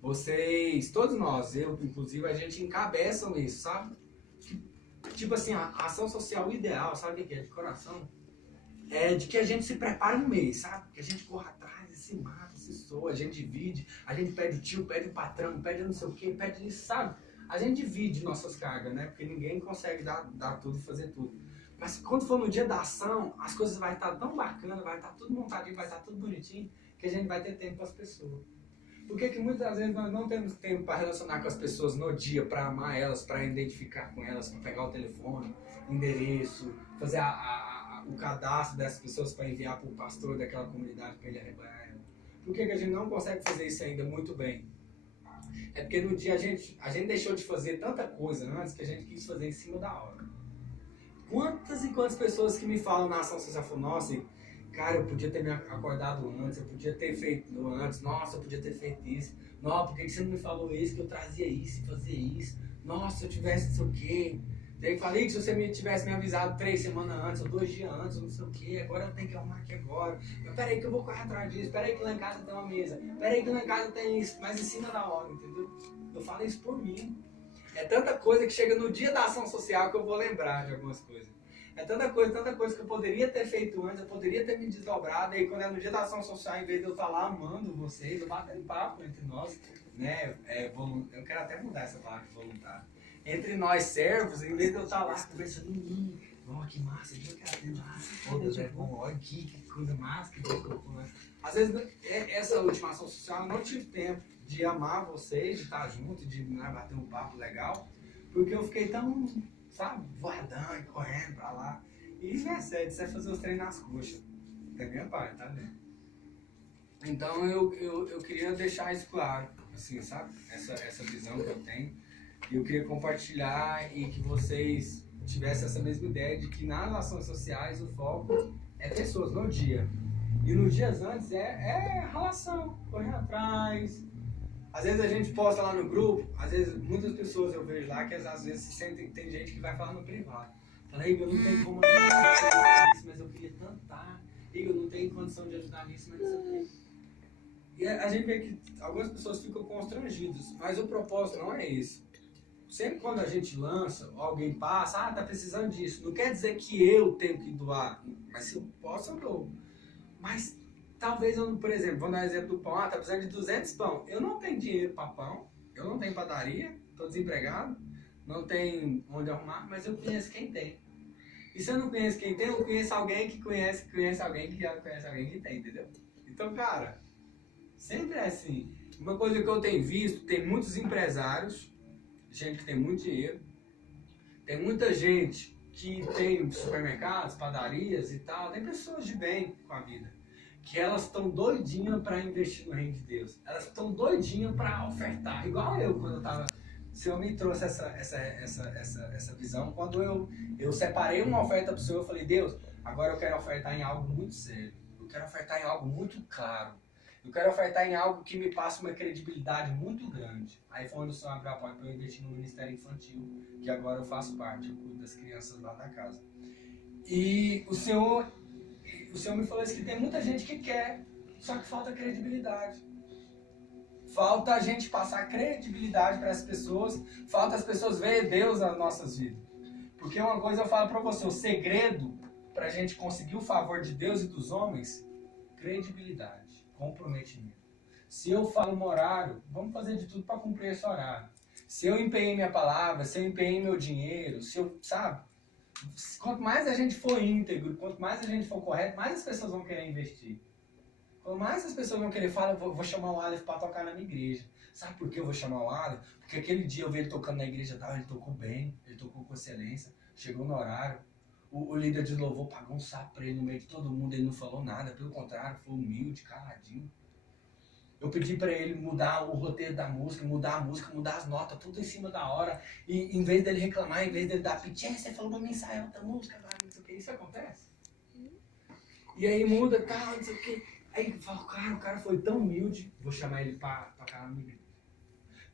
vocês, todos nós, eu inclusive, a gente encabeçam isso, sabe? Tipo assim, a ação social ideal, sabe o que é? De coração, é de que a gente se prepare um mês, sabe? Que a gente corra atrás e se mata, se soa, a gente divide, a gente pede o tio, pede o patrão, pede não sei o que, pede isso, sabe? A gente divide nossas cargas, né? Porque ninguém consegue dar tudo e fazer tudo. Mas quando for no dia da ação, as coisas vai estar tão bacanas, vai estar tudo montadinho, vai estar tudo bonitinho, que a gente vai ter tempo com as pessoas. Por que muitas vezes nós não temos tempo para relacionar com as pessoas no dia, para amar elas, para identificar com elas, para pegar o telefone, endereço, fazer o cadastro dessas pessoas para enviar para o pastor daquela comunidade para ele arrebanhar ela? Por que a gente não consegue fazer isso ainda muito bem? É porque no dia a gente deixou de fazer tanta coisa antes que a gente quis fazer em cima da hora. Quantas e quantas pessoas que me falam na ação social, falam, nossa, cara, eu podia ter me acordado antes, eu podia ter feito antes, nossa, eu podia ter feito isso. Nossa, por que você não me falou isso, que eu trazia isso e fazia isso? Nossa, se eu tivesse não sei o quê. Daí eu falei que se você tivesse me avisado 3 semanas antes, ou 2 dias antes, ou não sei o quê, agora eu tenho que arrumar aqui agora. Mas peraí que eu vou correr atrás disso, peraí que lá em casa tem uma mesa, peraí que lá em casa tem isso, mas em cima da hora, entendeu? Eu falo isso por mim. É tanta coisa que chega no dia da ação social que eu vou lembrar de algumas coisas. É tanta coisa que eu poderia ter feito antes, eu poderia ter me desdobrado, e quando é no dia da ação social, em vez de eu estar lá amando vocês, eu batendo papo entre nós, né? Eu quero até mudar essa palavra de voluntário. Entre nós servos, em vez de eu estar lá conversando em mim, ó, que massa, eu quero ter massa, pô, Deus é bom, olha aqui, que coisa massa, que Deus colocou. Às vezes, essa última ação social, eu não tive tempo de amar vocês, de estar junto, de bater um papo legal, porque eu fiquei tão, sabe, voadão e correndo pra lá. E não é sério, isso é fazer os treinos nas coxas. É minha parte, tá vendo? Então eu queria deixar isso claro, assim, sabe? Essa visão que eu tenho. E eu queria compartilhar e que vocês tivessem essa mesma ideia de que nas ações sociais o foco é pessoas, no dia. E nos dias antes é relação, correr atrás. Às vezes a gente posta lá no grupo, às vezes muitas pessoas eu vejo lá que às vezes se sentem, tem gente que vai falar no privado. Fala, Igor, eu não tenho como ajudar nisso, mas eu queria tanto estar. Igor, eu não tenho condição de ajudar nisso, mas eu queria. E a gente vê que algumas pessoas ficam constrangidas, mas o propósito não é isso. Sempre quando a gente lança, alguém passa, tá precisando disso. Não quer dizer que eu tenho que doar, mas se eu posso, eu dou. Mas talvez eu, por exemplo, vou dar um exemplo do pão, tá precisando de 200 pão. Eu não tenho dinheiro para pão, eu não tenho padaria, estou desempregado, não tenho onde arrumar, mas eu conheço quem tem. E se eu não conheço quem tem, eu conheço alguém que conhece alguém que já conhece alguém que tem, entendeu? Então, cara, sempre é assim. Uma coisa que eu tenho visto, tem muitos empresários, gente que tem muito dinheiro, tem muita gente que tem supermercados, padarias e tal, tem pessoas de bem com a vida, que elas estão doidinhas para investir no reino de Deus, elas estão doidinhas para ofertar, igual eu quando eu tava, o Senhor me trouxe essa visão, quando eu separei uma oferta para o Senhor, eu falei, Deus, agora eu quero ofertar em algo muito sério, eu quero ofertar em algo muito claro, eu quero ofertar em algo que me passe uma credibilidade muito grande. Aí foi onde o Senhor abriu a porta para eu investir no Ministério Infantil, que agora eu faço parte, eu cuido das crianças lá da casa. E o Senhor me falou isso, que tem muita gente que quer, só que falta credibilidade. Falta a gente passar credibilidade para as pessoas, falta as pessoas verem Deus nas nossas vidas. Porque uma coisa eu falo para você, o segredo para a gente conseguir o favor de Deus e dos homens, credibilidade. Comprometimento. Se eu falo um horário, vamos fazer de tudo para cumprir esse horário. Se eu empenhei minha palavra, se eu empenhei meu dinheiro, se eu, sabe? Quanto mais a gente for íntegro, quanto mais a gente for correto, mais as pessoas vão querer investir. Quanto mais as pessoas vão querer falar, eu vou chamar o Aleph para tocar na minha igreja. Sabe por que eu vou chamar o Aleph? Porque aquele dia eu vi ele tocando na igreja, ele tocou bem, ele tocou com excelência, chegou no horário. O líder de louvor pagou um sapo para ele no meio de todo mundo, ele não falou nada, pelo contrário, foi humilde, caladinho. Eu pedi para ele mudar o roteiro da música, mudar a música, mudar as notas, tudo em cima da hora. E em vez dele reclamar, em vez dele dar piti, você falou para mim ensaiar outra música, não sei o que, isso acontece. E aí muda, tal, não sei o que. Aí fala, cara, o cara foi tão humilde, vou chamar ele para tocar na minha igreja.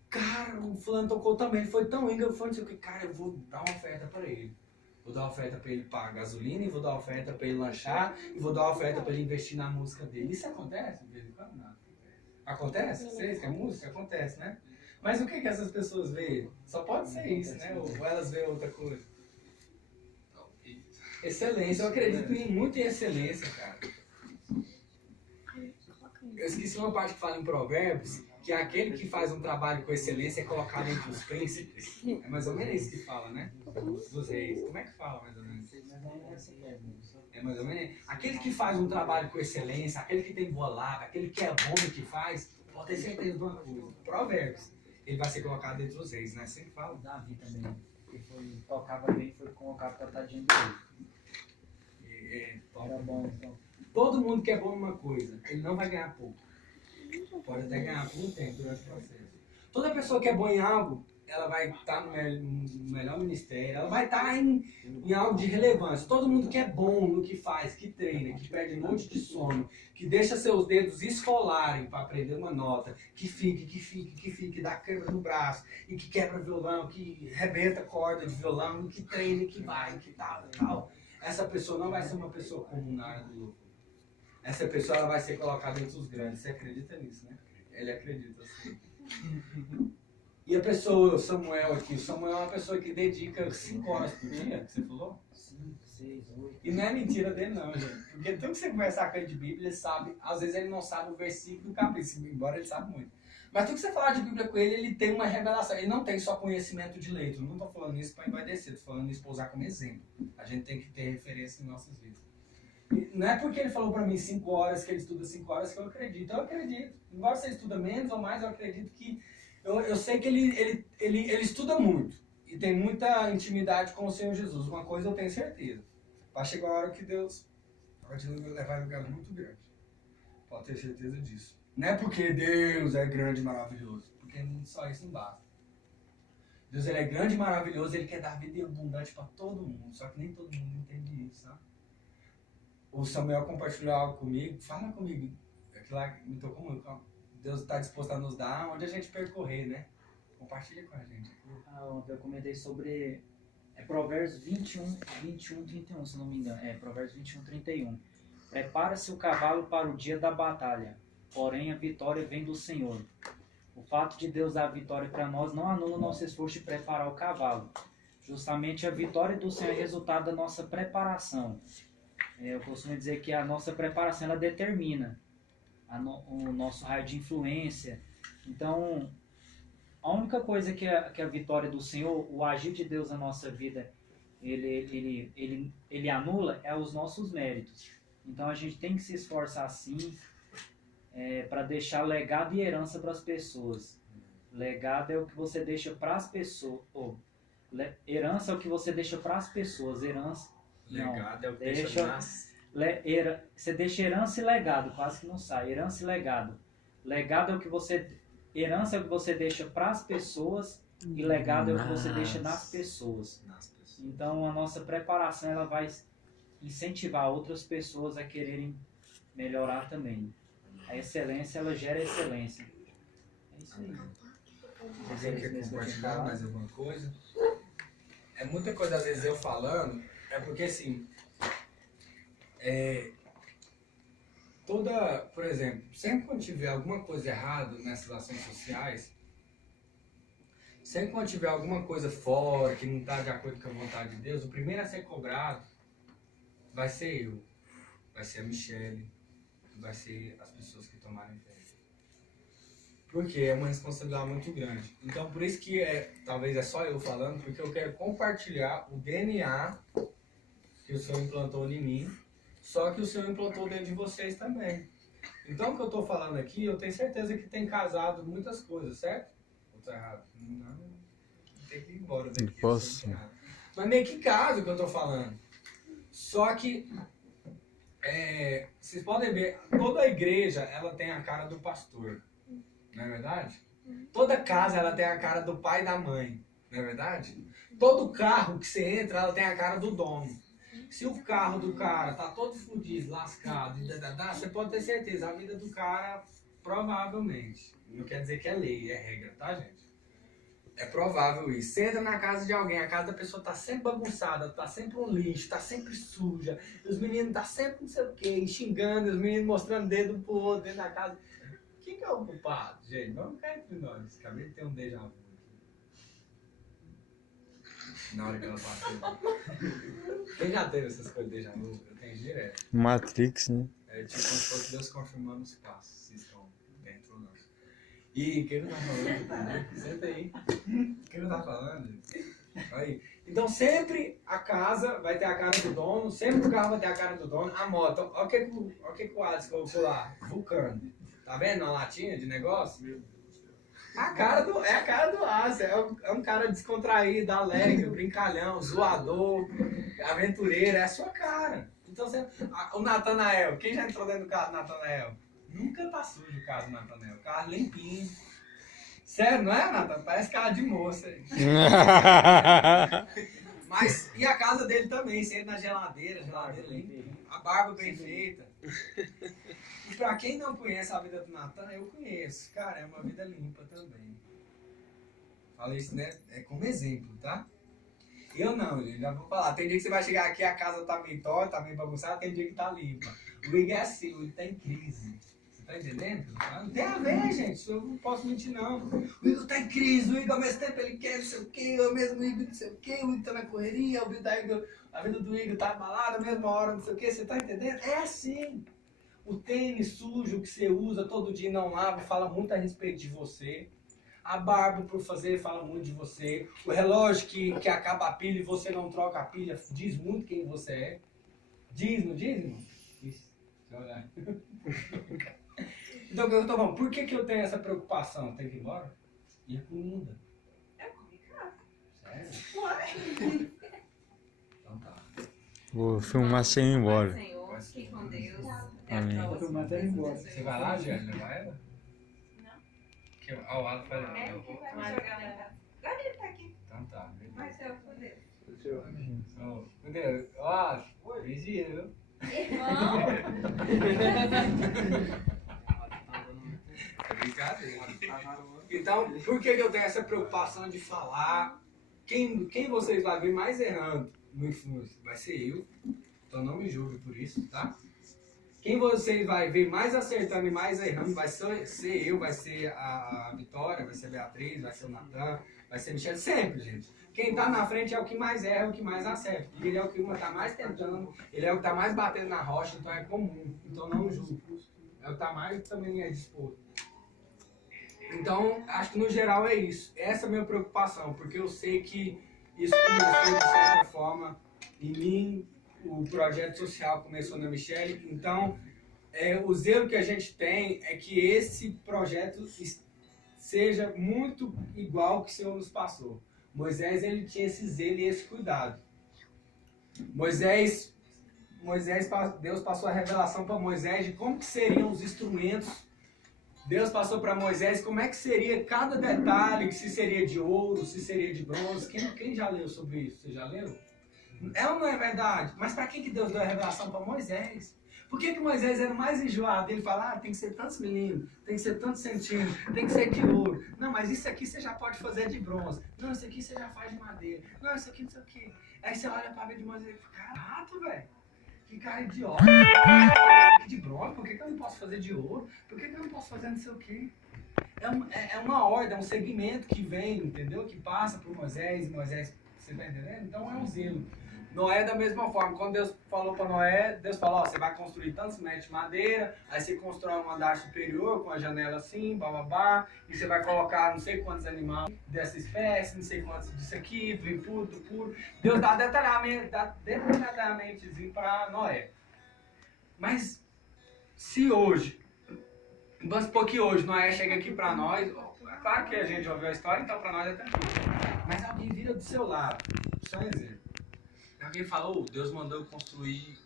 Cara, o fulano tocou também, ele foi tão íntegro, foi não sei o que, cara, eu vou dar uma oferta para ele. Vou dar oferta para ele pagar gasolina, e vou dar oferta para ele lanchar, e vou dar oferta para ele investir na música dele. Isso acontece? De vez em quando não. Acontece? Vocês que é música? Acontece, né? Mas o que essas pessoas veem? Só pode ser isso, né? Ou elas veem outra coisa. Excelência. Eu acredito muito em excelência, cara. Eu esqueci uma parte que fala em Provérbios, que aquele que faz um trabalho com excelência é colocado entre os príncipes. É mais ou menos isso que fala, né? Dos reis. Como é que fala mais ou menos? É mais ou menos. Aquele que faz um trabalho com excelência, aquele que tem boa lábia, aquele que é bom no que faz, pode ter certeza de uma coisa. Provérbios. Ele vai ser colocado entre os reis, né? Sempre fala. Davi também. Ele tocava bem e foi colocado para estar diante dele. Era bom, então. Todo mundo que é bom numa coisa, ele não vai ganhar pouco. Pode até ganhar por um tempo durante o processo. Toda pessoa que é boa em algo, ela vai estar no melhor ministério, ela vai estar em algo de relevância. Todo mundo que é bom no que faz, que treina, que perde noite de sono, que deixa seus dedos esfolarem para aprender uma nota, que fique, dá quebra no braço, e que quebra violão, que rebenta corda de violão, e que treina, que vai, que tal. Essa pessoa não vai ser uma pessoa comum na área do louvor. Essa pessoa ela vai ser colocada entre os grandes. Você acredita nisso, né? Ele acredita, assim. E a pessoa, o Samuel aqui, o Samuel é uma pessoa que dedica 5 horas por dia, que você falou? 5, 6, 8. E não é mentira dele não, gente. Porque tudo que você conversar com ele de Bíblia, ele sabe. Às vezes ele não sabe o versículo do capítulo, embora ele sabe muito. Mas tudo que você falar de Bíblia com ele, ele tem uma revelação. Ele não tem só conhecimento de letra. Eu não estou falando isso para envaidecer, estou falando isso para usar como exemplo. A gente tem que ter referência em nossas vidas. E não é porque ele falou para mim 5 horas, que ele estuda 5 horas, que eu acredito. Eu acredito. Embora você estuda menos ou mais, eu acredito que... Eu sei que ele estuda muito. E tem muita intimidade com o Senhor Jesus. Uma coisa eu tenho certeza. Vai chegar a hora que Deus vai te levar em lugares muito grandes. Pode ter certeza disso. Não é porque Deus é grande e maravilhoso. Porque só isso não basta. Deus ele é grande e maravilhoso. Ele quer dar vida abundante para todo mundo. Só que nem todo mundo entende isso, sabe? O Samuel compartilhou algo comigo. Fala comigo. Aquilo lá me tocou muito. Deus está disposto a nos dar onde a gente percorrer, né? Compartilha com a gente. Ontem eu comentei sobre Provérbios 21, 31, se não me engano. Provérbios 21, 31. Prepara-se o cavalo para o dia da batalha, porém a vitória vem do Senhor. O fato de Deus dar a vitória para nós não anula o nosso esforço de preparar o cavalo. Justamente a vitória do Senhor é resultado da nossa preparação. Eu costumo dizer que a nossa preparação ela determina o nosso raio de influência. Então, a única coisa que a vitória do Senhor, o agir de Deus na nossa vida, ele anula é os nossos méritos. Então, a gente tem que se esforçar sim para deixar legado e herança para as pessoas. Legado é o que você deixa para as pessoas. Herança é o que você deixa para as pessoas. Herança Legado é o que deixa você deixa herança e legado, quase que não sai. Herança e legado. Legado é o que você... Herança é o que você deixa para as pessoas e legado é o que você deixa nas pessoas. Então a nossa preparação ela vai incentivar outras pessoas a quererem melhorar também. A excelência ela gera excelência. É isso aí. Você quer compartilhar mais alguma coisa? É muita coisa às vezes eu falando, é porque assim... por exemplo, sempre quando tiver alguma coisa errada nessas ações sociais, sempre quando tiver alguma coisa fora, que não está de acordo com a vontade de Deus, o primeiro a ser cobrado vai ser eu, vai ser a Michele, vai ser as pessoas que tomarem fé. Porque é uma responsabilidade muito grande. Então por isso que talvez é só eu falando, porque eu quero compartilhar o DNA que o Senhor implantou em mim, só que o Senhor implantou dentro de vocês também. Então, o que eu estou falando aqui, eu tenho certeza que tem casado muitas coisas, certo? Ou estou errado? Não, tem que ir embora daqui. Posso? Mas meio que casa o que eu estou falando. Só que, vocês podem ver, toda igreja, ela tem a cara do pastor. Não é verdade? Toda casa, ela tem a cara do pai e da mãe. Não é verdade? Todo carro que você entra, ela tem a cara do dono. Se o carro do cara tá todo fodido, lascado, você pode ter certeza, a vida do cara, provavelmente, não quer dizer que é lei, é regra, tá, gente? É provável isso. Você entra na casa de alguém, a casa da pessoa tá sempre bagunçada, tá sempre um lixo, tá sempre suja, os meninos tá sempre não sei o que, xingando, os meninos mostrando dedo pro outro dentro da casa. Quem que é o culpado, gente? Vamos ficar entre nós. Acabei de ter um déjà vu aqui. Na hora que ela passou. Quem já teve essas coisas de déjà vu? Eu tenho direto. Matrix, né? É tipo como se fosse Deus confirmando os passos, se estão dentro ou não. E o que eu tava falando? Senta aí. O que eu tava falando? Aí. Então sempre a casa vai ter a cara do dono, sempre o carro vai ter a cara do dono, a moto. Olha o que o Alisson colocou lá, Vulcano. Tá vendo na latinha de negócio? É a cara do Alisson, é um cara descontraído, alegre, brincalhão, zoador, aventureiro, é a sua cara. Então o Natanael, quem já entrou dentro do carro do Natanael? Nunca tá sujo o carro do Natanael, o carro limpinho. Sério, não é, Nathan? Parece cara de moça aí. Mas, e a casa dele também, sempre na geladeira limpa, a barba bem feita. E pra quem não conhece a vida do Nathan, eu conheço. Cara, é uma vida limpa também. Falei isso, né? É como exemplo, tá? Eu não, gente, já vou falar. Tem dia que você vai chegar aqui, a casa tá meio torta, tá meio bagunçada, tem dia que tá limpa. O Igor é assim, o Igor tá em crise. Você tá entendendo? Não tem a ver, gente. Eu não posso mentir, não. O Igor tá em crise, o Igor ao mesmo tempo ele quer não sei o quê, eu mesmo Igor não sei o quê, o Igor tá na correria, a vida do Igor tá abalada, a mesma hora, não sei o quê. Você tá entendendo? É assim. O tênis sujo que você usa todo dia e não lava fala muito a respeito de você. A barba por fazer fala muito de você. O relógio que acaba a pilha e você não troca a pilha diz muito quem você é. Diz, não diz, irmão? Isso. Deixa eu olhar. Então, eu tô falando, por que eu tenho essa preocupação? Tem que ir embora? E a comida? É complicado. Sério? Ué. Então tá. Vou filmar sem ir embora. Senhor, fique com Deus. Amém. Vou filmar até ir embora. Você vai lá, Jane? Vai ela? Não. Que, o Alan vai levar. É, Eu que vou. vai me Mas jogar lá em casa. agora ele tá aqui. Então tá. Mas eu vou Deus. Entendeu? Ó, vigia, viu? Irmão, É brincadeira. Então, por que eu tenho essa preocupação de falar? Quem vocês vão ver mais errando no influência? Vai ser eu. Então não me julgue por isso, tá? Quem vocês vai ver mais acertando e mais errando vai ser eu, vai ser a Vitória, vai ser a Beatriz, vai ser o Natan, vai ser a Michelle. Sempre, gente. Quem tá na frente é o que mais erra, é o que mais acerta. Porque ele é o que tá mais tentando, ele é o que tá mais batendo na rocha, então é comum. Então não julgue. É o que tá mais também é disposto. Então, acho que no geral é isso. Essa é a minha preocupação, porque eu sei que isso começou de certa forma em mim, o projeto social começou na Michelle. Então, o zelo que a gente tem é que esse projeto seja muito igual ao que o Senhor nos passou. Moisés, ele tinha esse zelo e esse cuidado. Deus passou a revelação para Moisés de como que seriam os instrumentos. Deus passou para Moisés como é que seria cada detalhe, se seria de ouro, se seria de bronze. Quem já leu sobre isso? Você já leu? É ou não é verdade? Mas para que Deus deu a revelação para Moisés? Por que Moisés era o mais enjoado? Ele fala, tem que ser tantos milímetros, tem que ser tantos centímetros, tem que ser de ouro. Não, mas isso aqui você já pode fazer de bronze. Não, isso aqui você já faz de madeira. Não, isso aqui não sei o quê. Aí você olha para a vida de Moisés e fala, caraca, velho. Que cara idiota. De bronze, por que eu não posso fazer de ouro? Por que eu não posso fazer não sei o quê? É uma ordem, é um segmento que vem, entendeu? Que passa por Moisés, e Moisés, você tá entendendo? Então é um zelo. Noé da mesma forma, quando Deus falou para Noé, Deus falou, ó, você vai construir tantos metros de madeira, aí você constrói um andar superior com a janela assim, bababá, e você vai colocar não sei quantos animais dessa espécie, não sei quantos disso aqui, do impuro, do puro. Deus dá detalhadamente para Noé. Mas se hoje, vamos supor que hoje Noé chega aqui para nós, é claro que a gente ouviu a história, então para nós é tranquilo. Mas alguém vira do seu lado, só um exemplo. Alguém falou, Deus mandou eu construir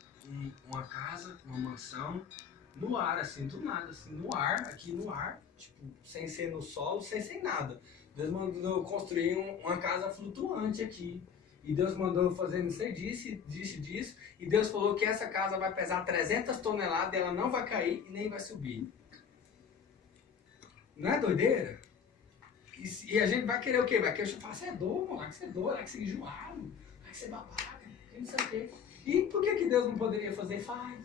uma casa, uma mansão, no ar, assim, do nada, assim, no ar, aqui no ar, tipo, sem ser no solo, sem nada. Deus mandou eu construir uma casa flutuante aqui. E Deus mandou eu fazer não sei disso, e Deus falou que essa casa vai pesar 300 toneladas, ela não vai cair e nem vai subir. Não é doideira? E a gente vai querer o quê? Vai querer falar, você é doido, vai que você é doido, vai que você é enjoado, vai que você é babaca. Não sei o quê. E por que Deus não poderia fazer? Faz.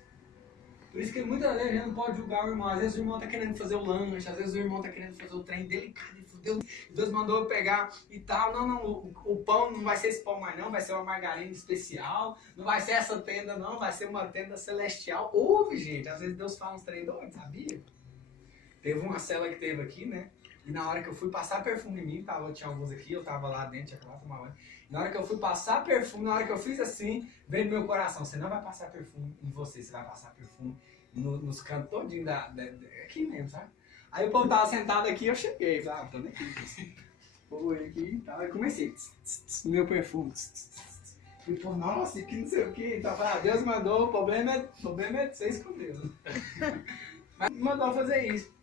Por isso que muitas vezes a gente não pode julgar o irmão. Às vezes o irmão está querendo fazer o lanche, às vezes o irmão está querendo fazer o trem delicado. Deus mandou eu pegar e tal. Não, o pão não vai ser esse pão mais não, vai ser uma margarina especial. Não vai ser essa tenda não, vai ser uma tenda celestial. Ouve, gente, às vezes Deus fala uns trem doidos, sabia? Teve uma cela que teve aqui, né? E na hora que eu fui passar perfume em mim, tinha alguns aqui, eu tava lá dentro, tinha acabado de tomar banho. Na hora que eu fui passar perfume, na hora que eu fiz assim, veio no meu coração, você não vai passar perfume em você, você vai passar perfume nos cantos todinhos aqui mesmo, sabe? Aí o povo tava sentado aqui, eu cheguei, falei, tô nem aqui. Foi aqui, tá? Aí comecei, meu perfume. E o povo, nossa, que não sei o que. Então eu falei, Deus mandou, o problema é de vocês com Deus. Mas mandou fazer isso.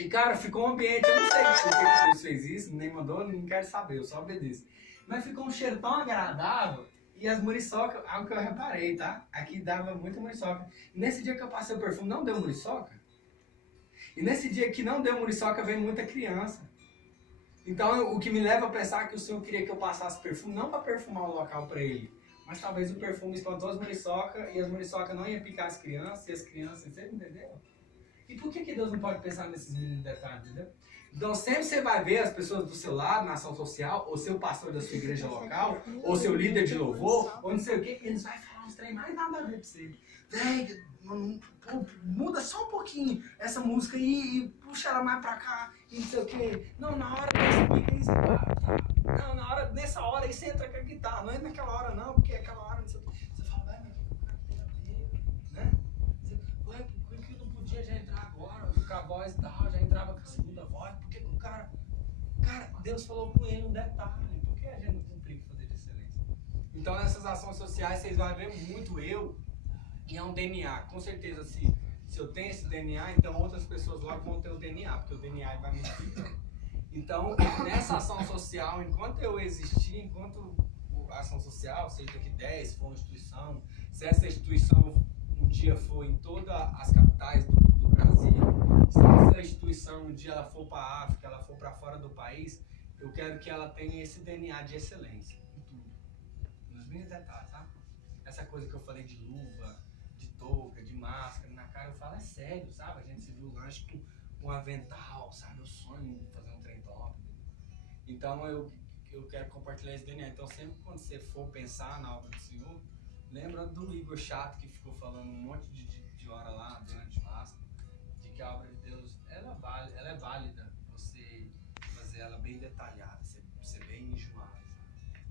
E, cara, ficou um ambiente, eu não sei por que Deus fez isso, nem mandou, nem quero saber, eu só obedeço. Mas ficou um cheiro tão agradável, e as muriçocas, algo que eu reparei, tá? Aqui dava muita muriçoca. Nesse dia que eu passei o perfume, não deu muriçoca. E nesse dia que não deu muriçoca, veio muita criança. Então, o que me leva a pensar que o Senhor queria que eu passasse perfume, não para perfumar o local para ele, mas talvez o perfume espantou as muriçocas, e as muriçocas não iam picar as crianças, e as crianças, você entendeu? E por que Deus não pode pensar nesses mínimos detalhes, entendeu? Então sempre você vai ver as pessoas do seu lado, na ação social, ou seu pastor da sua igreja local, ou seu líder de louvor, ou não sei o que, eles vão falar uns trem mais nada a ver pra você. Véi, muda só um pouquinho essa música e puxa ela mais pra cá, e não sei o que. Não, na hora desse pica aí você não, nessa hora aí você entra com a guitarra, não é naquela hora não, porque aquela hora não sei o que. Você fala, vai, mas o que o cara tem a ver, né? Ué, por que não podia já entrar agora, com a voz e tal, já entrava com a segunda voz, por que o cara, Deus falou com ele um detalhe, por que a gente não cumprir com fazer de excelência? Então nessas ações sociais vocês vão ver muito eu, e é um DNA, com certeza se eu tenho esse DNA, então outras pessoas logo vão ter o DNA, porque o DNA vai multiplicando. Então nessa ação social, enquanto eu existir, enquanto a ação social, seja daqui 10, for uma instituição, se essa instituição um dia for em todas as capitais do Brasil, se essa instituição um dia ela for para a África, ela for para fora do país, eu quero que ela tenha esse DNA de excelência em tudo, nos mínimos detalhes, tá? Essa coisa que eu falei de luva, de touca, de máscara na cara, eu falo é sério, sabe? A gente se viu o lanche com um avental, sabe? Eu sonho em fazer um trem top. Então eu quero compartilhar esse DNA. Então sempre quando você for pensar na obra do Senhor, lembra do Igor Chato que ficou falando um monte de hora lá durante o Páscoa, de que a obra de Deus ela é válida, você fazer ela bem detalhada, ser bem enjoada, sabe?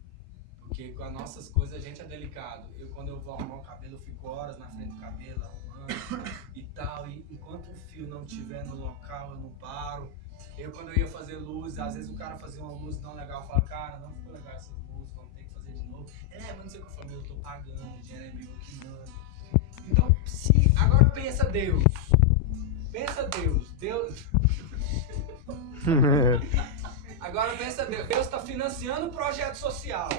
Porque com as nossas coisas a gente é delicado. Quando eu vou arrumar o cabelo, eu fico horas na frente do cabelo arrumando e tal, e enquanto o fio não estiver no local eu não paro. Quando eu ia fazer luz, às vezes o cara fazia uma luz não legal, eu falava, cara, não ficou legal essas luzes, vamos ter que fazer de novo. Mas não sei o que eu falei, eu tô pagando, o dinheiro é meu que manda. Então, agora pensa Deus. Agora pensa Deus. Deus está financiando um projeto social.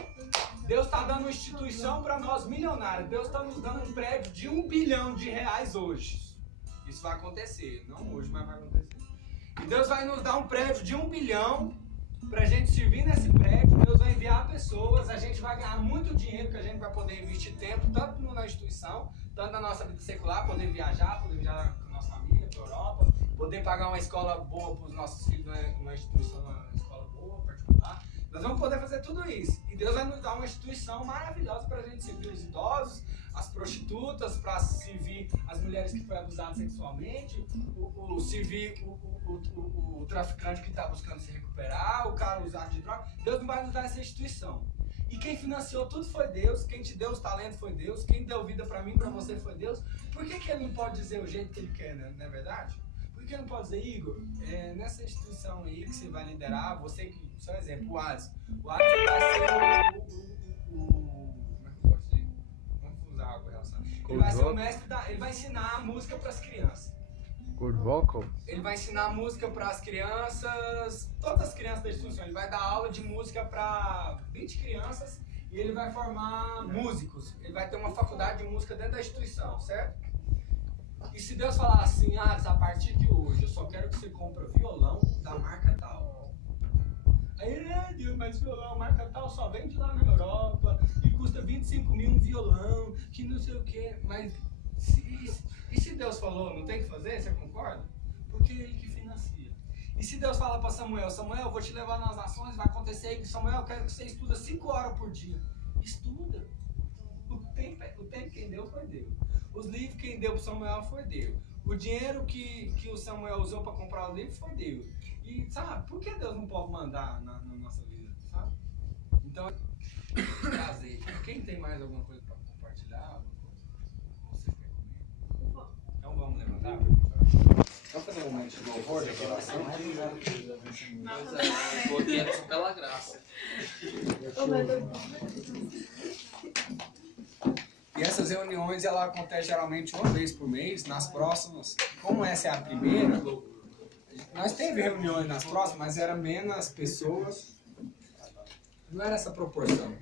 Deus está dando uma instituição para nós milionários. Deus está nos dando um prédio de R$1 bilhão hoje. Isso vai acontecer, não hoje, mas vai acontecer. E Deus vai nos dar um prédio de 1 bilhão pra gente servir nesse prédio. Deus vai enviar pessoas, a gente vai ganhar muito dinheiro que a gente vai poder investir tempo, tanto na instituição, tanto na nossa vida secular, poder viajar com a nossa família pra Europa, poder pagar uma escola boa pros nossos filhos numa instituição, uma escola boa, particular. Nós vamos poder fazer tudo isso. E Deus vai nos dar uma instituição maravilhosa pra gente servir os idosos, as prostitutas, para servir as mulheres que foram abusadas sexualmente, servir o traficante que está buscando se recuperar, o cara usado de droga. Deus não vai nos dar essa instituição. E quem financiou tudo foi Deus, quem te deu os talentos foi Deus, quem deu vida para mim, para você foi Deus. Por que ele não pode dizer o jeito que ele quer, né? Não é verdade? Por que ele não pode dizer, Igor, nessa instituição aí que você vai liderar, você que, só um exemplo, o Ades vai ser ele vai ser o mestre ele vai ensinar a música para as crianças. Good vocal? Ele vai ensinar a música para as crianças, todas as crianças da instituição. Ele vai dar aula de música para 20 crianças e ele vai formar músicos. Ele vai ter uma faculdade de música dentro da instituição, certo? E se Deus falar assim, a partir de hoje eu só quero que você compre violão da marca tal. Aí, Deus, mas violão, marca tal, só vende lá na Europa e custa 25 mil um violão, que não sei o que. Mas, e se Deus falou, não tem que fazer, você concorda? Porque ele que financia. E se Deus falar para Samuel, eu vou te levar nas nações, vai acontecer que Samuel, eu quero que você estuda 5 horas por dia. Estuda. O tempo quem deu foi Deus. Os livros quem deu para Samuel foi Deus. O dinheiro que o Samuel usou para comprar os livros foi Deus. E sabe, por que Deus não pode mandar na nossa vida, sabe? Então, casei. Quem tem mais alguma coisa para compartilhar? Você quer comer? Então vamos levantar? Vamos fazer um momento de louvor, de adoração? Gloriamos pela graça. E essas reuniões, ela acontece geralmente uma vez por mês. Nas próximas, como essa é a primeira, Nós teve reuniões nas próximas, mas era menos pessoas. Não era essa proporção.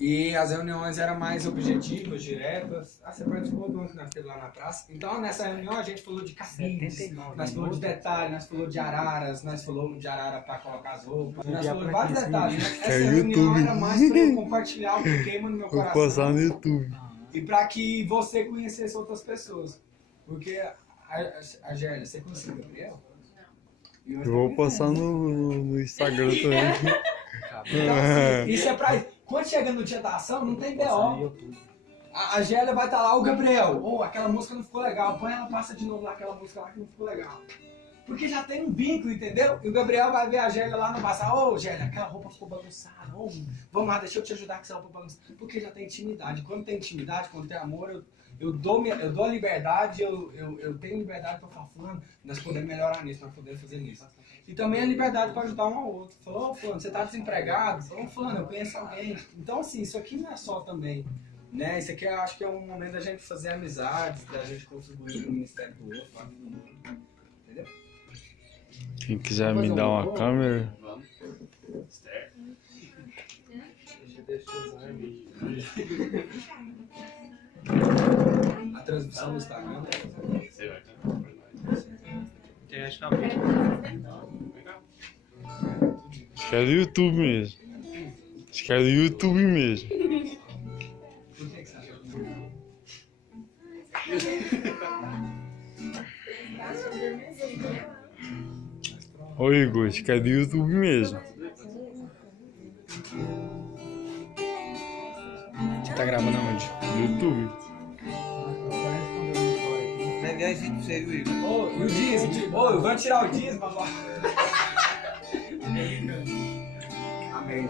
E as reuniões eram mais objetivas, diretas. Ah, você participou do que nós teve lá na praça? Então, nessa reunião, a gente falou de cabines, nós falamos de detalhes, nós falamos de araras, nós falamos de arara para colocar as roupas, nós falamos de vários detalhes. Essa reunião era mais para eu compartilhar o que queima no meu Vou postar coração no YouTube. e para que você conhecesse outras pessoas. Porque, a Gélia, você conheceu o Gabriel? Eu vou postar no Instagram também. Então, assim, isso é pra. Quando chega no dia da ação, não tem BO. A Gélia vai estar lá, o Gabriel, aquela música não ficou legal, põe ela, passa de novo lá aquela música lá que não ficou legal. Porque já tem um vínculo, entendeu? E o Gabriel vai ver a Gélia lá no passar, Gélia, aquela roupa ficou bagunçada, vamos lá, deixa eu te ajudar com essa roupa bagunçada. Porque já tem intimidade. Quando tem intimidade, quando tem amor, eu dou a liberdade, eu tenho liberdade para falar, fulano, nós podemos melhorar nisso, nós podemos fazer nisso. E também a liberdade para ajudar um ao outro. Falou, fulano, você está desempregado? Falou, fulano, eu conheço alguém. Então, assim, isso aqui não é só também, né? Isso aqui eu acho que é um momento da gente fazer amizades, da gente contribuir no ministério do outro, para todo mundo. Entendeu? Quem quiser me dar uma câmera, Vamos. Certo. A transmissão no Instagram. Você vai cantar pra nós. Internet na boca. acho que é do YouTube mesmo. Acho que é do YouTube mesmo. Por que você acha que não? Ô Igor, acho que é do YouTube mesmo. Você tá gravando aonde? YouTube. Vai enviar esse vídeo pra você, viu, Igor? E o dízimo? Vamos tirar o dízimo agora. Amém.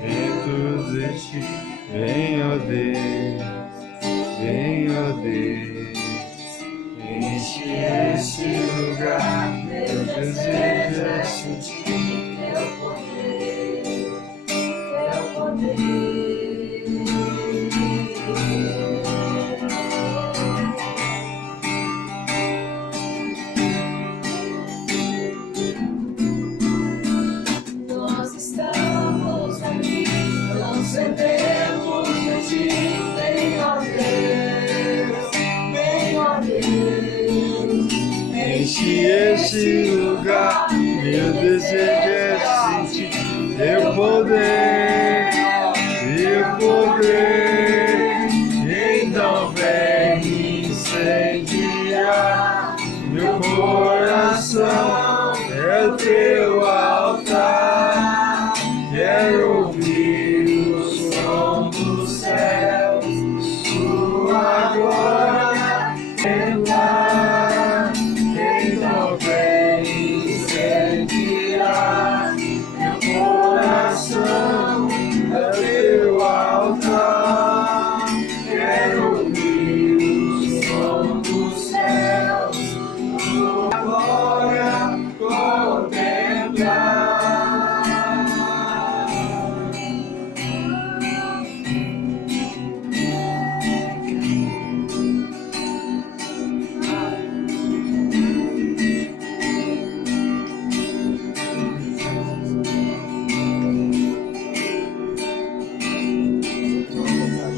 Ventos este, vem, ó Deus, vem, ó Deus, enche este lugar, meu desejo é sentir teu poder. Nós estamos aqui, não cedemos de ti, vem ó Deus, enche este lugar, meu desejo é sentir teu poder, então vem incendiar meu coração, é o teu altar, quero ouvir o som dos céus, tua glória entrar, então vem incendiar meu coração, é o teu altar, quero ouvir o som dos céus, tua glória contemplar. Vamos louvar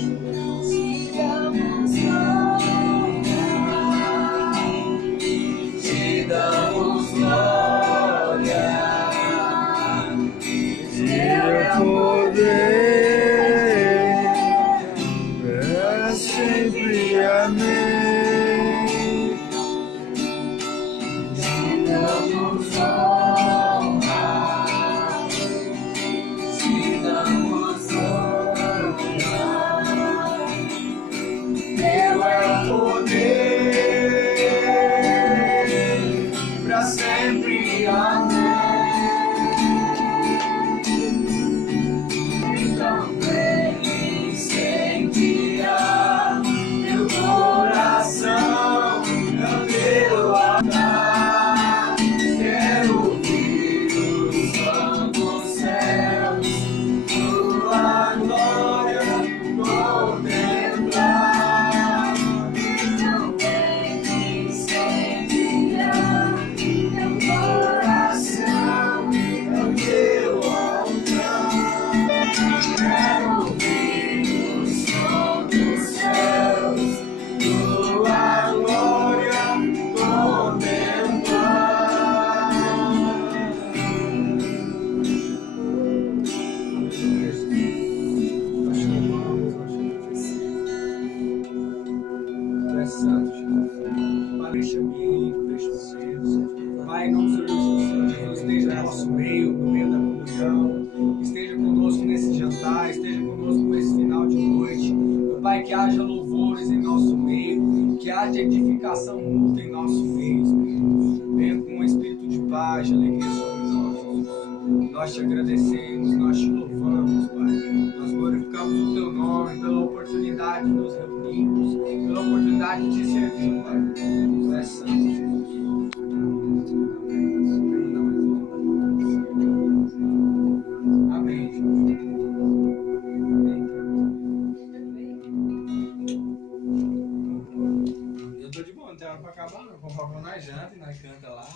neste ambiente, neste momento. Pai, em nome do Senhor Jesus, esteja no nosso meio, no meio da comunhão. Esteja conosco nesse jantar, esteja conosco nesse final de noite. Meu Pai, que haja louvores em nosso meio, que haja edificação mútua em nosso meio, Espírito. Venha com um espírito de paz, de alegria sobre nós, Jesus. Nós te agradecemos, nós te louvamos, Pai. Nós glorificamos o Teu nome pela oportunidade de nos reunirmos, pela oportunidade de te servir, Pai. Tu és santo, Jesus. Amém, Jesus. Eu tô de boa, não tem hora pra acabar, não. Por favor, nós janta e nós canta lá.